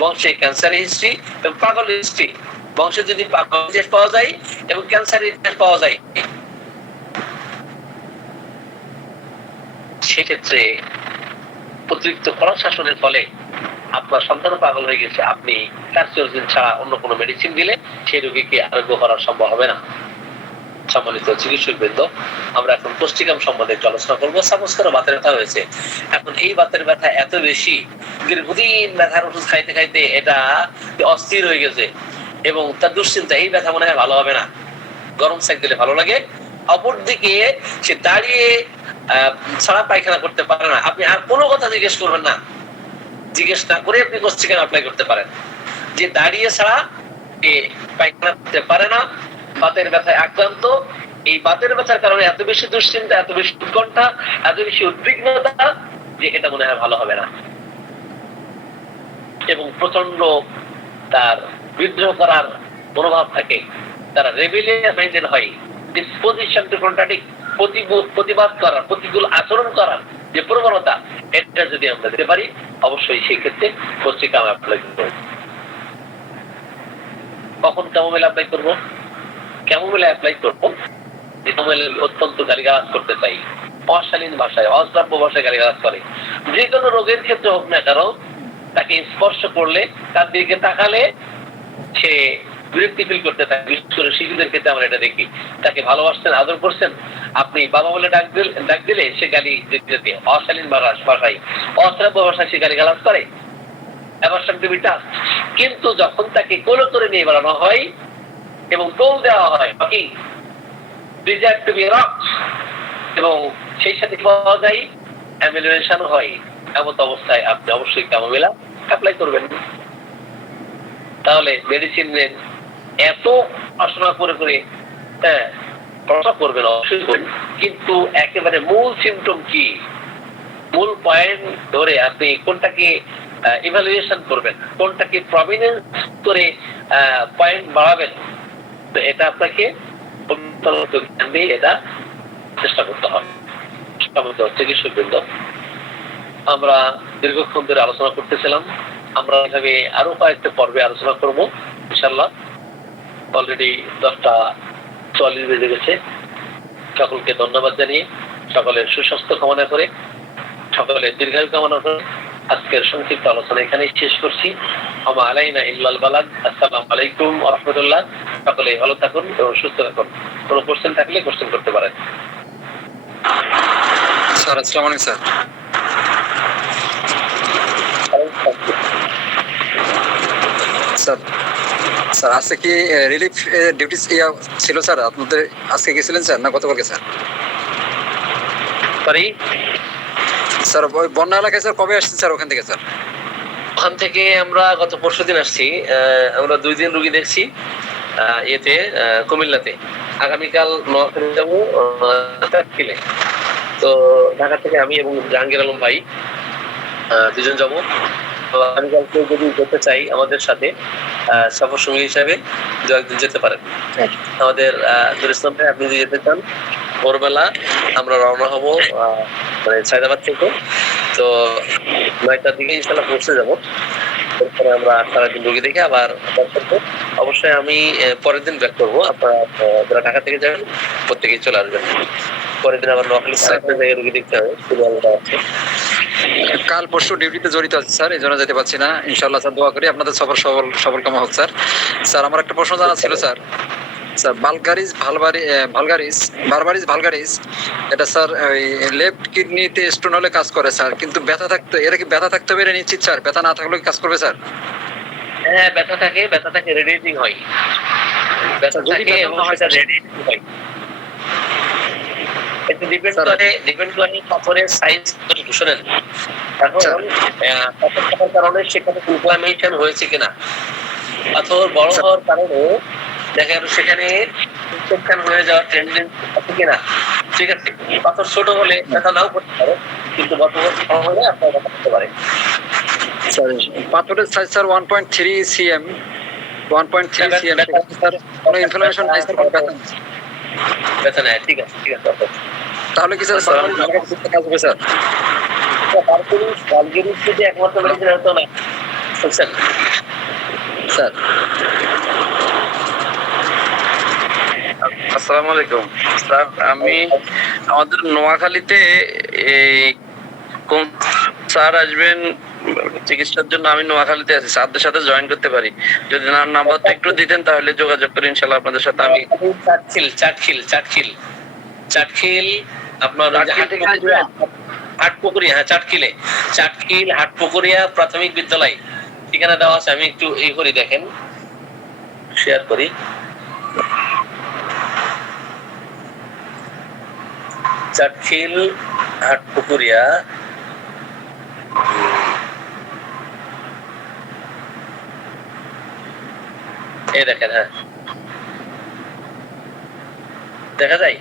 বংশে ক্যান্সারের হিস্ট্রি এবং পাগল হিস্ট্রি, বংশে যদি পাগল ইতিহাস পাওয়া যায় এবং ক্যান্সারের ইতিহাস পাওয়া যায়, সেক্ষেত্রে অতিরিক্ত কড়া শাসনের ফলে আপনার সন্তান পাগল হয়ে গেছে, আপনি কার্সিনোজেন ছাড়া অন্য কোনো মেডিসিন দিলে সেই রোগীকে আরোগ্য করা সম্ভব হবে না। সম্মানিত চিকিৎসক বৃন্দ, আমরা এখন কোষ্ঠিকাম সম্বন্ধে একটু আলোচনা করবো। সাপোজ করো বাতের ব্যথা হয়েছে, এখন এই বাতের ব্যথা এত বেশি, দীর্ঘদিন ব্যথার ওষুধ খাইতে খাইতে এটা অস্থির হয়ে গেছে এবং তার দুশ্চিন্তা, এই ব্যথা মনে হয় ভালো হবে না, গরম সেক দিলে ভালো লাগে। অপরদিকে সে দাঁড়িয়ে ছাড়া পায়খানা করতে পারে না, আপনি আর কোনো কথা জিজ্ঞেস করবেন না, জিজ্ঞেস না করে আপনি কোষ্ঠিকাম অ্যাপ্লাই করতে পারেন। যে দাঁড়িয়ে ছাড়া পায়খানা করতে পারে না, বাতের ব্যথায় আক্রান্ত, এই বাতের ব্যথার কারণে এত বেশি দুশ্চিন্তা, এত বেশি উৎকণ্ঠা, এত বেশি উদ্বিগ্নতা যে এটা মনে হয় ভালো হবে না, এবং প্রচন্ড তার বিদ্রোহ করার মনোভাব থাকে, তারা রেবেলিয়াস মাইন্ডেড হয়, ডিসপোজিশন টু কন্ট্রাডিক্ট, প্রতিবাদ করার, প্রতিকূল আচরণ করার যে প্রবণতা, এটা যদি আমরা দিতে পারি, অবশ্যই সেই ক্ষেত্রে কোষ্ঠিকাম অ্যাপ্লাই করব। কখন ক্যামোমাইল অ্যাপ্লাই করব? ক্যামোমাইল অ্যাপ্লাই করবো যে ক্যামোমাইল অত্যন্ত গালিগালাজ করতে চাই, অশালীন ভাষায়, অশ্রাব্য ভাষায় গালিগালাজ করে, যে কোনো রোগের ক্ষেত্রে হোক না কেন, তাকে স্পর্শ করলে, তার দিকে তাকালে সে বিরক্তি ফিল করতে থাকে। বিশেষ করে শিশুদের ক্ষেত্রে আমরা এটা দেখি, তাকে ভালোবাসছেন, আদর করছেন, আপনি বাবা বলে ডাক দিলে সে গালি দিতে, অশালীন ভাষায়, অশ্রাব্য ভাষায় সে গালিগালাজ করে, কিন্তু যখন তাকে কোলে করে নিয়ে বেড়ানো হয় এবং দোল দেওয়া হয়, এবং সেই সাথে পাওয়া যায় অ্যামিউলেশন হয়, এমন অবস্থায় আপনি অবশ্যই ক্যামোমাইল অ্যাপ্লাই করবেন। তাহলে মেডিসিনের এত আলোচনা করে করবেন অবশ্যই, কিন্তু একেবারে মূল সিমটম কি, মূল পয়েন্ট ধরে আপনি কোনটাকে ইভালুয়েশন করবেন, কোনটাকে প্রমিনেন্স করে পয়েন্ট বাড়াবেন। তো এটা আপনাকে জ্ঞান দিয়ে এটা চেষ্টা করতে হবে। চিকিৎসকবৃন্দ, আমরা দীর্ঘক্ষণ ধরে আলোচনা করতেছিলাম, আমরা এভাবে আরো কয়েকটা পর্বে আলোচনা করব ইনশাল্লাহ। অলরেডি 10:44 বেজে গেছে। সকলকে ধন্যবাদ জানিয়ে, সকলের সুস্বাস্থ্য কামনা করে, সকলের দীর্ঘায়ু কামনা করে আজকের সংক্ষিপ্ত আলোচনা এখানেই শেষ করছি। আমা আলাইনা ইল্লাল বালাগ। আসসালামু আলাইকুম ওয়া রাহমাতুল্লাহ। সকলে ভালো থাকুন এবং সুস্থ থাকুন। কোনো কোশ্চেন থাকলে কোশ্চেন করতে পারেন। স্যার আসসালামু আলাইকুম স্যার। স্যার স্যার আজকে কি রিলিফ ডিউটি ছিল স্যার? আপনাদের আজকে গেছিলেন স্যার না গতকালকে স্যার? সরি স্যার ওই বন্যা এলাকায় স্যার কবে আসছেন স্যার ওখান থেকে স্যার? ওখান থেকে আমরা গত পরশুদিন আসছি। আমরা 2 দিন রুগী দেখছি এতে কুমিল্লাতে। আগামীকাল নোয়াখালী যাবো চাটখিলে। তো ঢাকা থেকে আমি এবং জাহাঙ্গীর আলম ভাই দুজন যাবো। তো আগামীকালকে যদি যেতে চাই আমাদের সাথে সফর সঙ্গী হিসাবে 2-1 যেতে পারেন। আমাদের নুর ইসলাম ভাই, আপনি যদি যেতে চান ভোরবেলা আমরা রওনা হব মানে সায়দাবাদ থেকে। তো 9টার দিকে ইনশাল্লাহ পৌঁছে যাবো। এরপরে আমরা সারাদিন রুগী দেখে আবার অবশ্যই আমি পরের দিন ব্যাক করবো। আপনারা যারা ঢাকা থেকে যাবেন প্রত্যেকেই চলে আসবেন। পরের দিন আবার নোয়াখালী আরেকটা জায়গায় রুগী দেখতে হবে, সিরিয়ালটা আছে। কাল পরশু ডিউটিতে জড়িত আছে স্যার, এই জন্য যেতে পারছি না। ইনশাল্লাহ স্যার দোয়া করি আপনাদের সফর সফল কামনা হোক স্যার। স্যার আমার একটা প্রশ্ন জানা ছিল স্যার। স্যার ভালগারিস এটা স্যার ওই লেফট কিডনিতে স্টোন হলে কাজ করে স্যার, কিন্তু ব্যথা থাকতে, এটা কি ব্যথা থাকতে হবে এটা নিশ্চিত স্যার? ব্যথা না থাকলে কি কাজ করবে স্যার? হ্যাঁ, ব্যথা থাকে রেডিয়েটিং হয়। ব্যথা থাকে এবং সেটা রেডিয়েটিং হয়। এটা ডিপেন্ড করে পাথরের সাইজ কতটুকু। শোনেন, এখন পাথর থাকার কারণে সেখানে ইনফ্লামেশন হয়েছে কিনা, পাথর বড় হওয়ার কারণে দেখা গেল সেখানে ইনফেকশন হয়ে যাওয়ার টেন্ডেন্সি আছে কিনা। ঠিক আছে, পাথর ছোট হলে ব্যথা নাও করতে পারে, কিন্তু বড় হলে আপনার ব্যথা করতে পারে। স্যার পাথরের size sir 1.3 cm 1.3 cm sir, কোনো ইনফ্লামেশন নাই স্যার, কোনো ব্যথা নেই। ঠিক আছে। তাহলে কি স্যার কাজ হবে স্যার? ভালগেরিস যদি একমাত্র মেডিসিন হতো না, বুঝছেন স্যার? আসসালামু আলাইকুম স্যার, আমি আমাদের নোয়াখালীতে কোন স্যার আসবেন চিকিৎসার জন্য? আমি নোয়াখালীতে আছি, স্যারদের সাথে জয়েন করতে পারি? যদি নাম্বারটা একটু দিতেন তাহলে যোগাযোগ করি ইনশাআল্লাহ আপনাদের সাথে। আমি চাটখিল আপনার হাটপুকুরিয়া, চাটখিল হাটপুকুরিয়া প্রাথমিক বিদ্যালয় ঠিকানা দেওয়া আছে। আমি একটু এই করি, দেখেন, শেয়ার করি। চাটখিল হাটপুকুরিয়া, এই দেখেন। হ্যাঁ, দেখা যায়।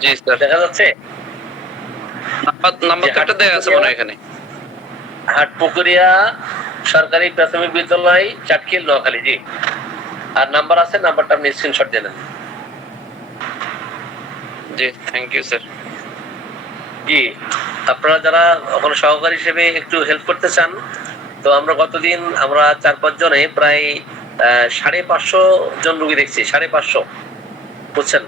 জি স্যার, দেখা যাচ্ছে। নাম্বারটা দেয়া আছে মনে হয় এখানে। হাটপুকুরিয়া সরকারি প্রাথমিক বিদ্যালয়, চাটখিল, নোয়াখালী। জি, আর নাম্বার আছে, নাম্বারটা আপনি স্ক্রিনশট দিয়ে নেন। জি, থ্যাংক ইউ স্যার। জি, আপনারা যারা ওখানে সহকারী হিসেবে একটু হেল্প করতে চান, তো আমরা গতদিন 4-5 জনে প্রায় 550 জন রুগী দেখছি। 550, বুঝছেন?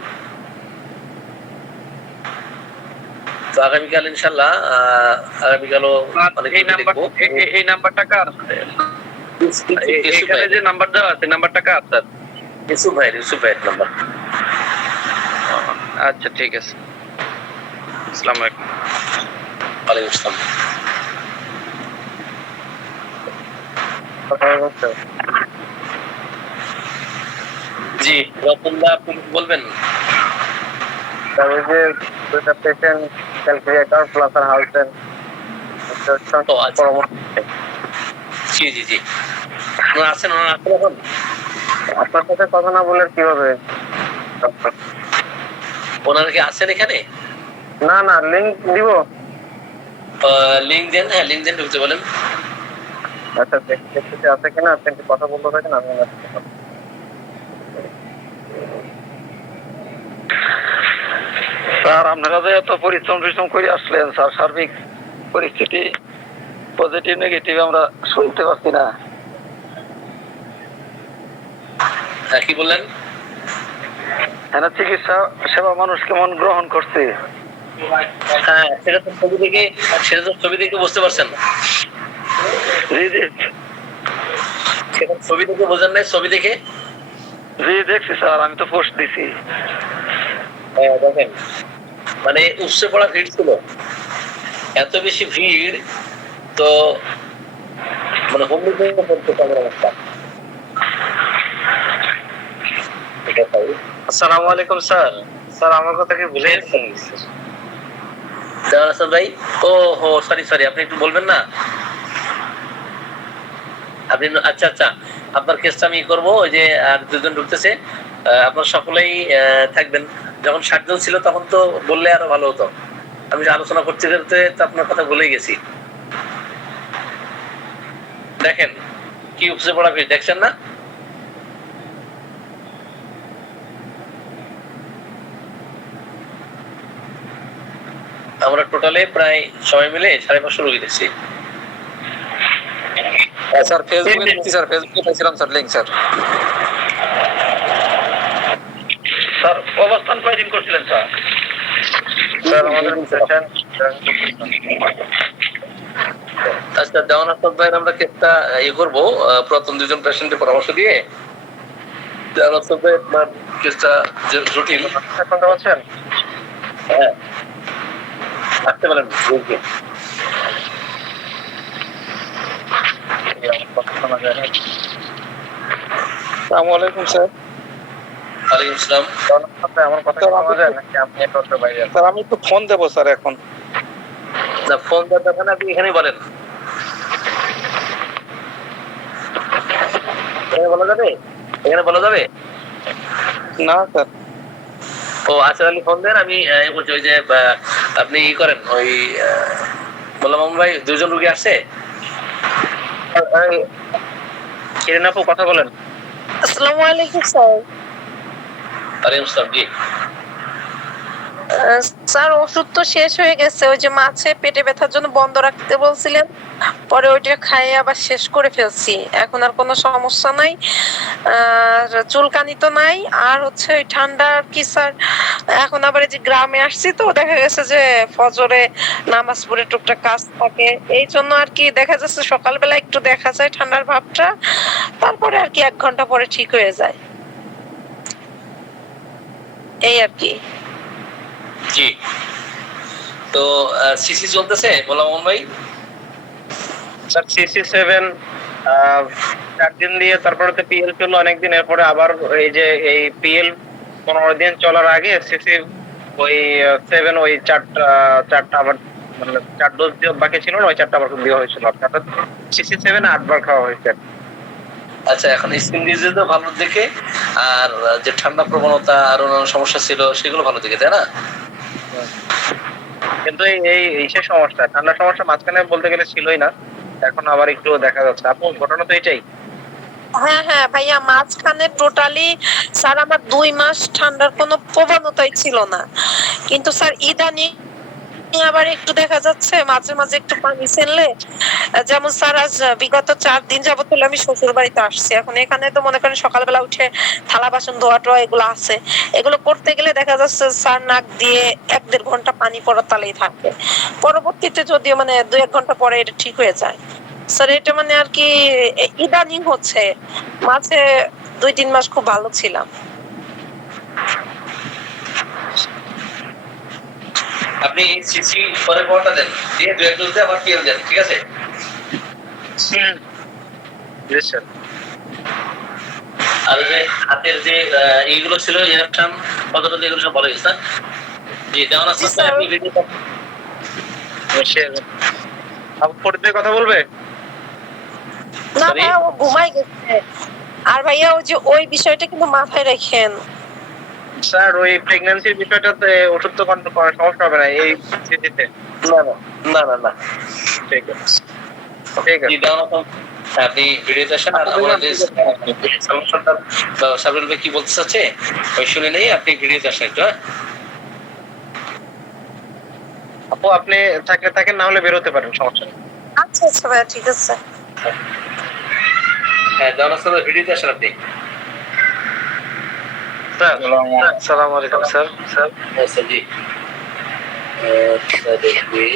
তো আগামীকাল ইনশাল্লাহ আগামীকালও এই নাম্বারটা কার? এখানে যে নাম্বার দেওয়া আছে নাম্বারটা কার স্যার? ইউসুফ ভাইয়ের নাম্বার। আচ্ছা, ঠিক আছে। আসসালামু আলাইকুম। ওয়ালাইকুম আসসালাম। জি, রতনদা, আপনি বলবেন? জি, আপনারা আছেন এখন? আপনার সাথে কথা না বলে কিভাবে? ওনারা কি আছেন এখানে? না না লিংক দিব। লিঙ্ক দেন, হ্যাঁ লিঙ্ক দেন, ঢুকতে বলেন। আচ্ছা দেখতে আছে কিনা, আপনি একটু কথা বলতে থাকেন, আমি স্যার আপনারা যে এত পরিশ্রম করে আসলেন স্যার, সার্বিক পরিস্থিতি পজিটিভ নেগেটিভ আমরা শুনতে পাচ্ছি না। হ্যাঁ কি বললেন? হ্যাঁ, চিকিৎসা সেবা মানুষ কেমন গ্রহণ করছে? হ্যাঁ সেটা তো ছবি দেখে বুঝতে পারছেন না। জি জি সেটা ছবি দেখে বোঝেন নাই? ছবি দেখে জি দেখছি স্যার, আমি তো পোস্ট দিছি। হ্যাঁ দেখেন, মানে উপচে পড়া ভিড় ছিল, এত বেশি ভিড় তো মানে হোম করতে পারবে অবস্থা। আসসালামু আলাইকুম স্যার। স্যার আমার কথা কি ভুলে গেছেন? জামাল হাসান ভাই, ও হো সরি, আপনি একটু বলবেন না? আপনি আচ্ছা আচ্ছা, আপনার কেসটা আমি করবো। ওই যে আর দুজন ঢুকতেছে, আপনার সকলেই থাকবেন। যখন 60 জন ছিল তখন তো বললে আরো ভালো হতো। আমি আলোচনা করতে করতে তো আপনার কথা ভুলেই গেছি। দেখেন কি উপচে পড়া ভিড়, দেখছেন না? আমরা টোটালে প্রায় সবাই মিলে 550 রোগী দেখছি। স্যার ফেসবুকে দেখছি স্যার, ফেসবুকে পাইছিলাম স্যার লিংক স্যার। স্যার অবস্থান কয়দিন করছিলেন স্যার? স্যার আমাদের সেশন আচ্ছা দেওয়ান আহমদ ভাইয়ের আমরা কেসটা করবো, প্রথম দুজন পেশেন্টের পরামর্শ দিয়ে। দেওয়ান আহমদ ভাই আপনার কেসটা জটিল, শুনতে পাচ্ছেন? হ্যাঁ আসতে পারেন। আসসালামু আলাইকুম স্যার। ওয়ালাইকুম আসসালাম। আমার কথা কি শোনা যায় নাকি আপনি নেটওয়ার্কের বাইরে আছেন? স্যার আমি একটু ফোন দেবো স্যার এখন। না ফোন দেওয়ার আপনি এখানেই বলেন। এখানে বলা যাবে? এখানে বলা যাবে? না স্যার। ও আচ্ছা তাহলে ফোন দেন, আমি বলছি ওই যে আপনি ই করেন ওই বললাম মামুন ভাই দুজন রুগী আসছে। কিরেন আপু কথা বলেন। আসসালামু আলাইকুম স্যার। ওয়ালাইকুম আসসালাম। জি স্যার ওষুধ তো শেষ হয়ে গেছে, ওই যে মাছে পেটে ব্যথার জন্য বন্ধ রাখতে বলছিলেন, পরে ওইটা খাইয়ে আবার শেষ করে ফেলছি। এখন আর কোনো সমস্যা নাই, আর চুলকানি তো নাই। আর হচ্ছে ওই ঠান্ডা আর কি স্যার, এখন আবার এই যে গ্রামে আসছি তো দেখা গেছে যে ফজরে নামাজ পড়ে টুকটাক কাজ থাকে, এই জন্য আর কি দেখা যাচ্ছে সকালবেলা একটু দেখা যায় ঠান্ডার ভাবটা, তারপরে আর কি 1 ঘন্টা পরে ঠিক হয়ে যায়, এই আর কি। জি তো সিসি চলতেছে বললাম মামুন ভাই। স্যার CC7 4 দিন দিয়ে তারপরে তো PL চললো অনেকদিন, এরপরে আবার এই যে এই PL 15 দিন চলার আগে CC ওই 7 ওই চারটা আবার মানে 4 ডোজ দিয়ে বাকি ছিল না, ওই 4টা আবার দেওয়া হয়েছিল। অর্থাৎ CC7 8 বার খাওয়া হয়েছে। আচ্ছা এখন স্কিন ডিজিজ তো ভালো দেখে, আর যে ঠান্ডা প্রবণতা আর অন্যান্য সমস্যা ছিল সেগুলো ভালো দেখে, তাই না? কিন্তু এই সে সমস্যা, ঠান্ডার সমস্যা মাঝখানে বলতে গেলে ছিলই না, এখন আবার একটু দেখা যাচ্ছে। আপু ঘটনা তো এটাই। হ্যাঁ হ্যাঁ ভাইয়া, মাঝখানে টোটালি স্যার আমার 2 মাস ঠান্ডার কোনো প্রবণতাই ছিল না, কিন্তু স্যার ইদানিং আবার একটু দেখা যাচ্ছে মাঝে মাঝে একটু পানি ছেলে। যেমন স্যার আজ বিগত 4 দিন যাবত হলো আমি শ্বশুর বাড়িতে আসছি, এখন এখানে তো মনে করেন সকালবেলা উঠে থালা বাসন ধোয়া টোয়া এগুলো আছে, এগুলো করতে গেলে দেখা যাচ্ছে স্যার নাক দিয়ে 1-1.5 ঘন্টা পানি পড়ার তালেই থাকে। পরবর্তীতে যদিও মানে 2-1 ঘন্টা পরে এটা ঠিক হয়ে যায় স্যার। এটা মানে আর কি ইদানিং হচ্ছে, মাঝে 2-3 মাস খুব ভালো ছিলাম। আপনি সিসি পরে পরটা দেন, দিয়ে 2-1 ডোজ দিয়ে আবার PL দেন, ঠিক আছে? আর যে হাতের যে এইগুলো ছিল ইনজেকশন কতটা দিয়ে এগুলো সব ভালো হয়েছে। জি যেমন জি স্যার। আপনি ভিডিও আপু পরে কথা বলবে। না Sorry? ভাইয়া ও ঘুমাই গেছে। আর ভাইয়া ওই যে ওই বিষয়টা কিন্তু মাথায় রাখেন, স্যার ওই প্রেগন্যান্সির বিষয়টাতে ওষুধ তো কোনো সমস্যা হবে না এই স্থিতিতে। না না না না না ঠিক আছে ঠিক আছে। জি, আপনি ভিডিওতে আসেন আর আমাদের সমস্যাটা সাবরুল ভাই কি বলতে চাচ্ছে ওই শুনে নেই, আপনি ভিডিওতে আসেন একটু। হ্যাঁ আপু আপনি থাকেন না হলে বেরোতে পারেন, সমস্যা নেই। আচ্ছা আচ্ছা ভাইয়া, ঠিক আছে। হ্যাঁ দেওয়ান ভিডিওতে আসেন আপনি। স্যার আসসালামু আলাইকুম স্যার। আচ্ছা জি দেখবি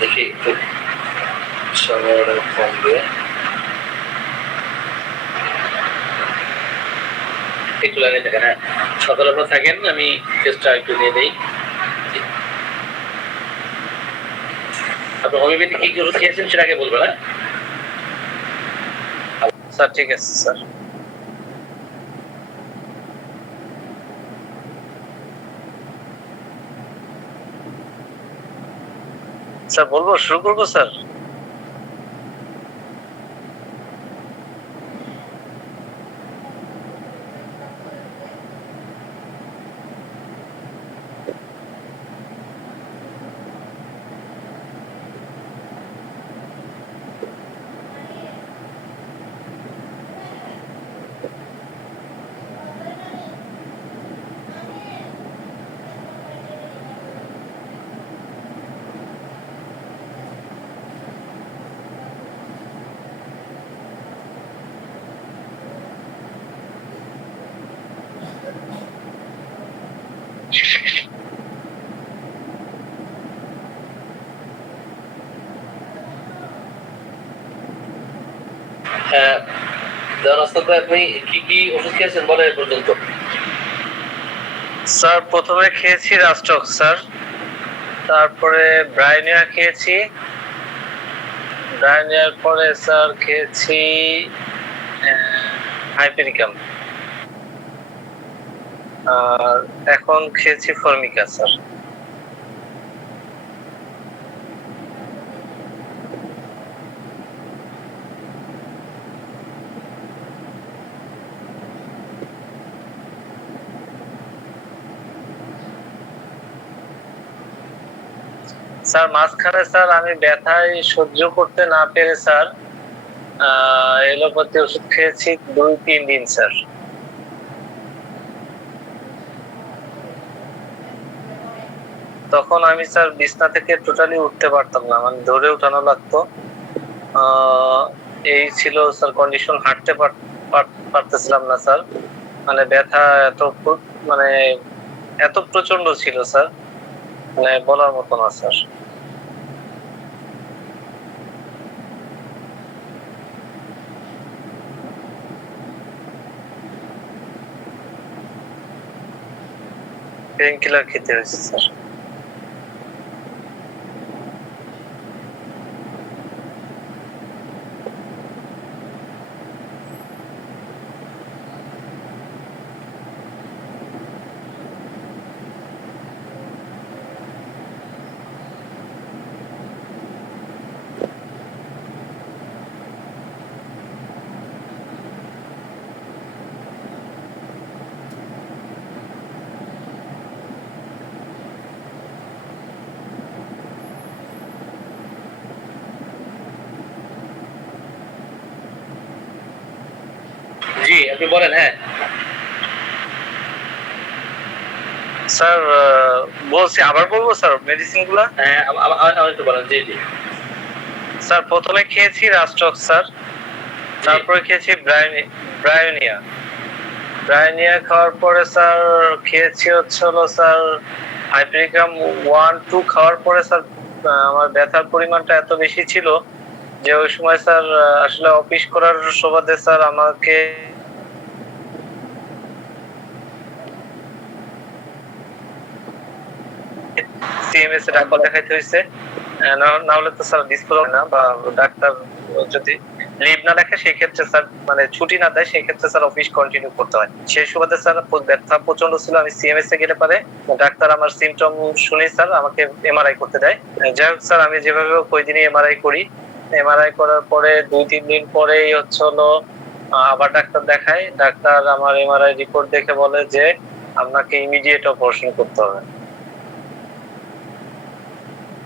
দেখি একটু সময়টা কম দিয়ে একটু লাইনে থাকেন। হ্যাঁ সতর্ক থাকেন, আমি চেষ্টা একটু নিয়ে দেই। আপনি হোমিওপ্যাথি কি ওষুধ খেয়েছেন সেটা আগে বলবেন। হ্যাঁ স্যার ঠিক আছে স্যার। স্যার বলবো, শুরু করবো স্যার? হ্যাঁ দেওয়ান আপনি কি কি ওষুধ খেয়েছেন বলে এ পর্যন্ত? স্যার প্রথমে খেয়েছি রাস্টক স্যার, তারপরে ব্রাইনিয়া খেয়েছি, ব্রাইনিয়ার পরে স্যার খেয়েছি হাইপেরিকাম, আর এখন খেয়েছি ফর্মিকা স্যার। স্যার মাঝখানে স্যার আমি ব্যথায় সহ্য করতে না পেরে স্যার এলোপ্যাথি ওষুধ খেয়েছি 2-3 দিন স্যার। তখন আমি স্যার বিছনা থেকে টোটালি উঠতে পারতাম না, মানে ধরে উঠানো লাগতো। এই ছিল স্যার কন্ডিশন, হাঁটতে পারতেছিলাম না স্যার, মানে ব্যথা মানে এত প্রচন্ড ছিল স্যার, মানে বলার মতো না স্যার। পেইন কিলার খেতে হয়েছে স্যার। জি আপনি বলেন। হ্যাঁ স্যার বলছি, আবার বলবো স্যার মেডিসিন গুলা? হ্যাঁ আমার একটু বলেন। জি জি স্যার প্রথমে খেয়েছি রাস্টক স্যার, তারপরে খেয়েছি ব্রায়োনিয়া, ব্রায়োনিয়া খাওয়ার পরে স্যার খেয়েছি হলো স্যার হাইপেরিকাম 1-2 খাওয়ার পরে স্যার আমার ব্যথার পরিমাণটা এত বেশি ছিল যে ওই সময় স্যার আসলে অফিস করার সুবাদে স্যার আমাকে সিএমএস এ ডাক্তার দেখাইতে হয়েছে, না হলে তো স্যার ডিসপোজ হবে না, বা ডাক্তার যদি লিভ না রাখে সেই ক্ষেত্রে স্যার মানে ছুটি না দেয় সেই ক্ষেত্রে স্যার অফিস কন্টিনিউ করতে হয়। সেই সুবাদে স্যার ব্যথা প্রচন্ড ছিল, আমি সিএমএস এ গেলে পারে ডাক্তার আমার সিমটম শুনে স্যার আমাকে এমআরআই করতে দেয়। যাই হোক স্যার আমি যেভাবে ওই দিনই এমআরআই করি, এমআরআই করার পরে 2-3 দিন পরেই হচ্ছে হলো আবার ডাক্তার দেখাই, ডাক্তার আমার এমআরআই রিপোর্ট দেখে বলে যে আপনাকে ইমিডিয়েট অপারেশন করতে হবে।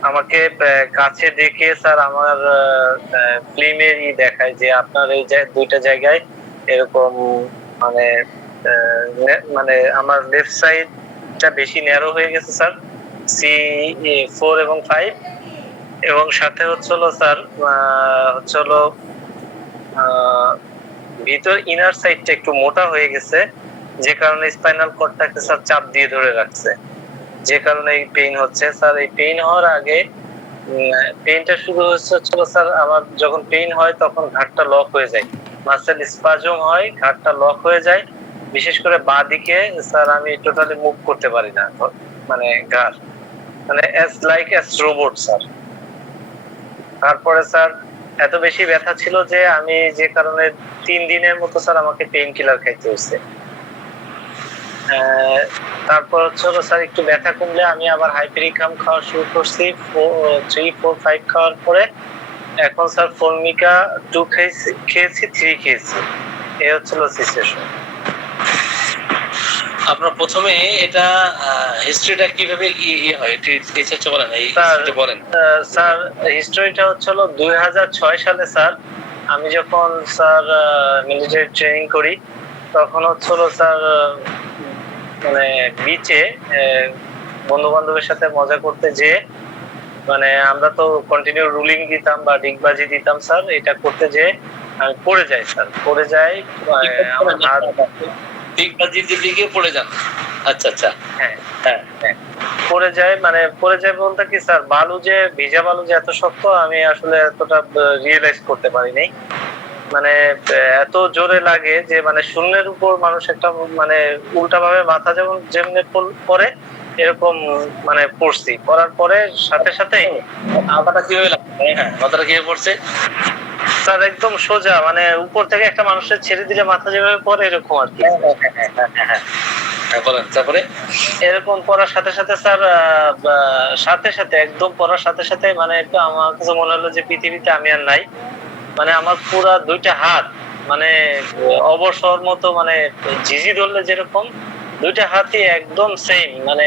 আমাকে কাছে ডেকে স্যার আমার ফিল্মের দেখায় যে আপনার এই দুইটা জায়গায় এরকম মানে মানে আমার লেফট সাইডটা বেশি ন্যারো হয়ে গেছে স্যার, C4 এবং 5, এবং সাথে হচ্ছে হলো স্যার হচ্ছে হলো ভিতর ইনার সাইডটা একটু মোটা হয়ে গেছে, যে কারণে স্পাইনাল কর্ডটাকে স্যার চাপ দিয়ে ধরে রাখছে, যে কারণে এই পেইন হচ্ছে স্যার। এই পেইন হওয়ার আগে পেইনটা শুরু হচ্ছিল স্যার আমার যখন পেইন হয় তখন ঘাটটা লক হয়ে যায়, মাসেল স্পাজম হয়, ঘাটটা লক হয়ে যায়, বিশেষ করে বাঁ দিকে স্যার আমি টোটালি মুভ করতে পারি না, মানে ঘাড় মানে অ্যাজ রোবট স্যার। তারপরে স্যার এত বেশি ব্যথা ছিল যে আমি যে কারণে 3 দিনের মতো স্যার আমাকে পেইন কিলার খাইতে হয়েছে। তারপর হচ্ছে স্যার একটু ব্যথা কমলে আমি আবার হাইপেরিকাম খাওয়া শুরু করছি, 3, 4, 5 খাওয়ার পরে এখন স্যার ফর্মিকা 2 খেয়েছি 3 খেয়েছি, এই হচ্ছিল সিচুয়েশন। আপনার প্রথমে এটা হিস্ট্রিটা কিভাবে হয় একটু রিসার্চ বলেন, এই হিস্ট্রিটা বলেন স্যার। হিস্ট্রিটা হচ্ছে 2006 সালে স্যার আমি যখন স্যার মিলিটারি ট্রেনিং করি তখন হচ্ছে স্যার মানে বিচে বন্ধু বান্ধবের সাথে মজা করতে যে মানে আমরা তো কন্টিনিউ রুলিং দিতাম বা ডিগবাজি দিতাম স্যার, এটা করতে যে আমি পড়ে যাই স্যার, পড়ে যাই আমার হাত ডিগবাজির দিকে পড়ে যান। আচ্ছা আচ্ছা, হ্যাঁ হ্যাঁ হ্যাঁ পড়ে যায়, মানে পড়ে যায় বলতে কি স্যার বালু যে ভিজা বালু যে এত শক্ত আমি আসলে এতটা রিয়েলাইজ করতে পারিনি, মানে এত জোরে লাগে যে মানে শূন্যের উপর মানুষ একটা মানে উল্টা ভাবে মাথা যেমন যেমনি পড়ে এরকম মানে পড়ছি, পড়ার পরে সাথে সাথে মাথাটা কিভাবে লাগছে? হ্যাঁ, মাথাটা কিভাবে পড়ছে স্যার একদম সোজা, মানে উপর থেকে একটা মানুষের ছেড়ে দিলে মাথা যেভাবে পড়ে এরকম আর কি। বলেন। তারপরে এরকম পড়ার সাথে সাথে স্যার সাথে সাথে একদম পড়ার সাথে সাথে মানে একটু আমার কাছে মনে হলো যে পৃথিবীতে আমি আর নাই, মানে আমার পুরা 2টা হাত মানে অবসর মতো মানে ঝিঝি ধরলে যেরকম 2টা হাতই একদম সেম মানে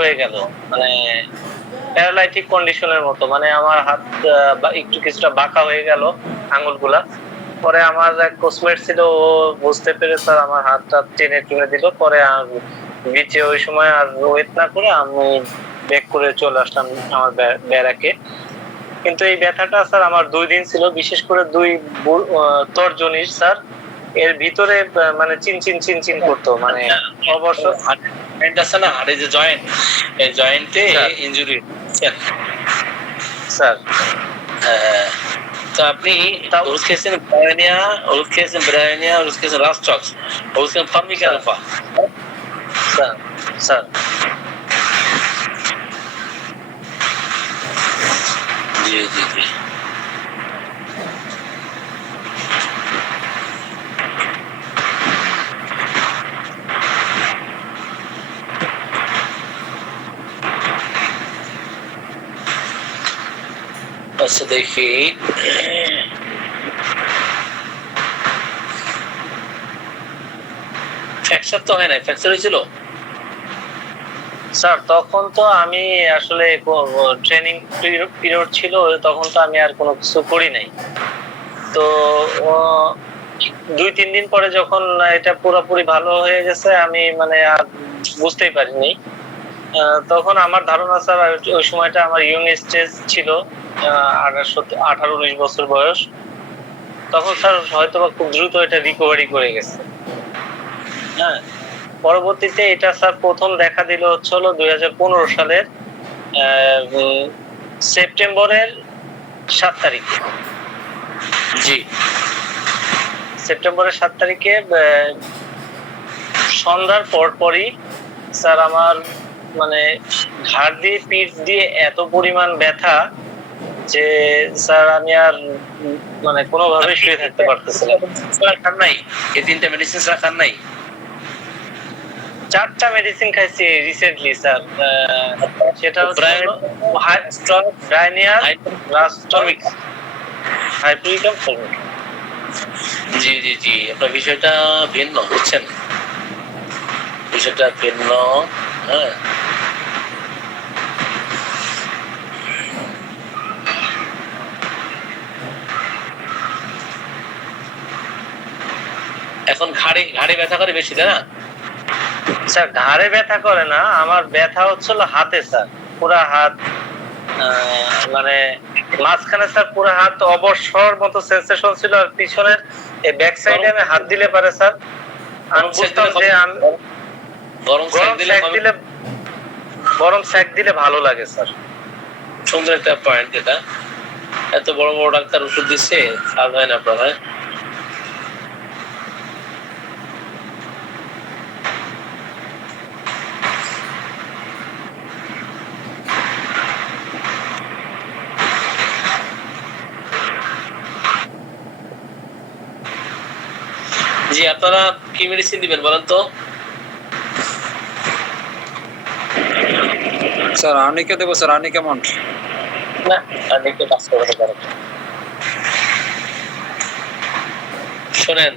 হয়ে গেল, মানে প্যারালাইটিক কন্ডিশনের মতো, মানে আমার হাত একটু কিছুটা বাঁকা হয়ে গেল আঙ্গুলগুলা। পরে আমার এক কোচমেট ছিল, ও বুঝতে পেরে স্যার আমার হাতটা টেনে টুনে দিল, পরে বিচে ওই সময় আর ওয়েট না করে আমি ব্যাক করে চলে আসলাম আমার ব্যারাকে। কিন্তু এই ব্যথাটা স্যার আমার 2 দিন ছিল, বিশেষ করে 2 তর্জনী স্যার এর ভিতরে মানে চিন করতো, মানে অবশ্য জয়েন্ট আছে না, আর এই যে জয়েন্ট, এই জয়েন্টে ইনজুরি স্যার। তো আপনি ওষুধ খেয়েছেন ব্রায়োনিয়া, ওষুধ খেয়েছেন ব্রায়োনিয়া, ওষুধ খেয়েছেন রাস্টক্স, ওষুধ খেয়েছেন ফার্মিকা আলফা স্যার। স্যার জি জি জি। আচ্ছা দেখি, ফ্র্যাকচার তো হয় না, ফ্র্যাকচার হয়েছিল স্যার তখন তো আমি আসলে ট্রেনিং পিরিয়ড ছিল, তখন তো আমি আর কোনো কিছু করি নাই। তো 2-3 দিন পরে যখন এটা পুরোপুরি ভালো হয়ে গেছে আমি মানে আর বুঝতেই পারিনি। তখন আমার ধারণা স্যার ওই সময়টা আমার ইয়ং স্টেজ ছিল, 18-19 বছর বয়স, তখন স্যার হয়তো খুব দ্রুত এটা রিকভারি করে গেছে। হ্যাঁ, পরবর্তীতে এটা স্যার প্রথম দেখা দিল হচ্ছে 2015 সালের সেপ্টেম্বরের 7 তারিখে। জি, সেপ্টেম্বরের 7 তারিখে সন্ধ্যার পরই স্যার আমার মানে ঘাড় দিয়ে পিঠ দিয়ে এত পরিমাণ ব্যথা যে স্যার আমি আর মানে কোনোভাবে শুয়ে থাকতে পারতেছিলাম। খান নাই? এই 3টা মেডিসিন ছাড়া খান নাই? 4টা মেডিসিন খাইছি রিসেন্টলি স্যার। সেটা হচ্ছে ব্রাইনিয়ার, রাস্টমিক, হাইপ্রিকাম, ফলমিক। জি জি জি, আপনার বিষয়টা ভিন্ন, বুঝছেন? বিষয়টা ভিন্ন। হ্যাঁ, এখন ঘাড়ে ঘাড়ে ব্যথা করে বেশি, তাই না? স্যার ঘাড়ে ব্যথা করে না, আমার ব্যথা হচ্ছিল হাতে স্যার, পুরা হাত মানে মাঝখানে স্যার পুরো হাত অবসর মতো সেন্সেশন ছিল, আর পিছনের এই ব্যাক সাইডে আমি হাত দিলে পারে স্যার আমি বুঝতাম যে আমি গরম গরম সেক দিলে গরম সেক দিলে ভালো লাগে স্যার। সুন্দর একটা পয়েন্ট এটা। এত বড় বড় ডাক্তার ওষুধ দিচ্ছে, কাজ হয় না আপনার? হ্যাঁ? জি, আপনারা কি মেডিসিন দিবেন বলেন তো? স্যার আর্নিকা দেবো স্যার, আর্নিকা মাউন্ট। না, আর একটু কাজ করতে পারেন। শোনেন,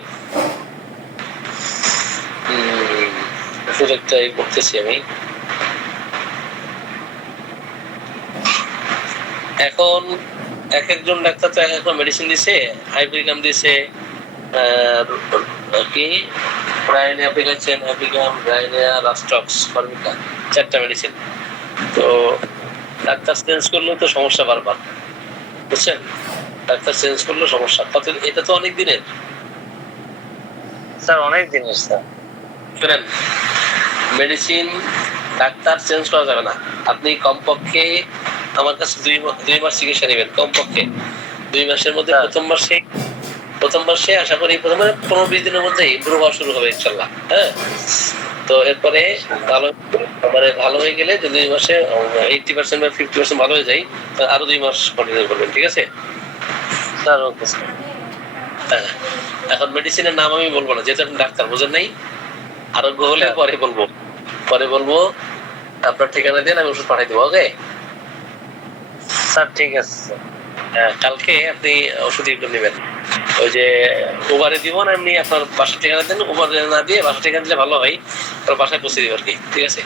ওষুধ একটা করতেছি আমি। এখন এক একজন ডাক্তার তো এক এক মেডিসিন দিছে, হাইপ্রিকাম দিছে, কি ব্রাইনিয়া পেগাচ্ছেন, হাইপ্রিকাম, ব্রাইনিয়া, রাস্টক্স, ফর্মিকা, 4টা মেডিসিন। তো ডাক্তার চেঞ্জ করলেও তো সমস্যা বারবার, বুঝছেন? ডাক্তার চেঞ্জ করলেও সমস্যা। এটা তো অনেক দিনের। স্যার অনেক দিনের স্যার। শুনেন, মেডিসিন ডাক্তার চেঞ্জ করা যাবে না। আপনি কমপক্ষে আমার কাছে 2 মাস চিকিৎসা নেবেন, কমপক্ষে 2 মাসের মধ্যে। প্রথম মাসে আশা করি প্রথমে 15-20 দিনের মধ্যেই ইমপ্রুভ হওয়া শুরু হবে ইনশাল্লাহ। হ্যাঁ, তো এরপরে ভালো মানে ভালো হয়ে গেলে 2 মাসে 80% বা 50% ভালো হয়ে যায়, আরো 2 মাস কন্টিনিউ করবেন, ঠিক আছে স্যার? Okay sir. হ্যাঁ, এখন মেডিসিনের নাম আমি বলবো না, যেহেতু আপনি ডাক্তার, বুঝেন নাই। আরোগ্য হলে পরে বলবো। আপনার ঠিকানা দেন, আমি ওষুধ পাঠাই দেবো। ওকে স্যার ঠিক আছে স্যার। হ্যাঁ, কালকে আপনি ওষুধ একটু নেবেন। ওই যে ওভারে দিব না, এমনি আপনার বাসার ঠিকানা দেন। ওভারে না দিয়ে বাসার ঠিকানা দিলে ভালো হয়, তার বাসায় পৌঁছে দিব আর কি, ঠিক আছে?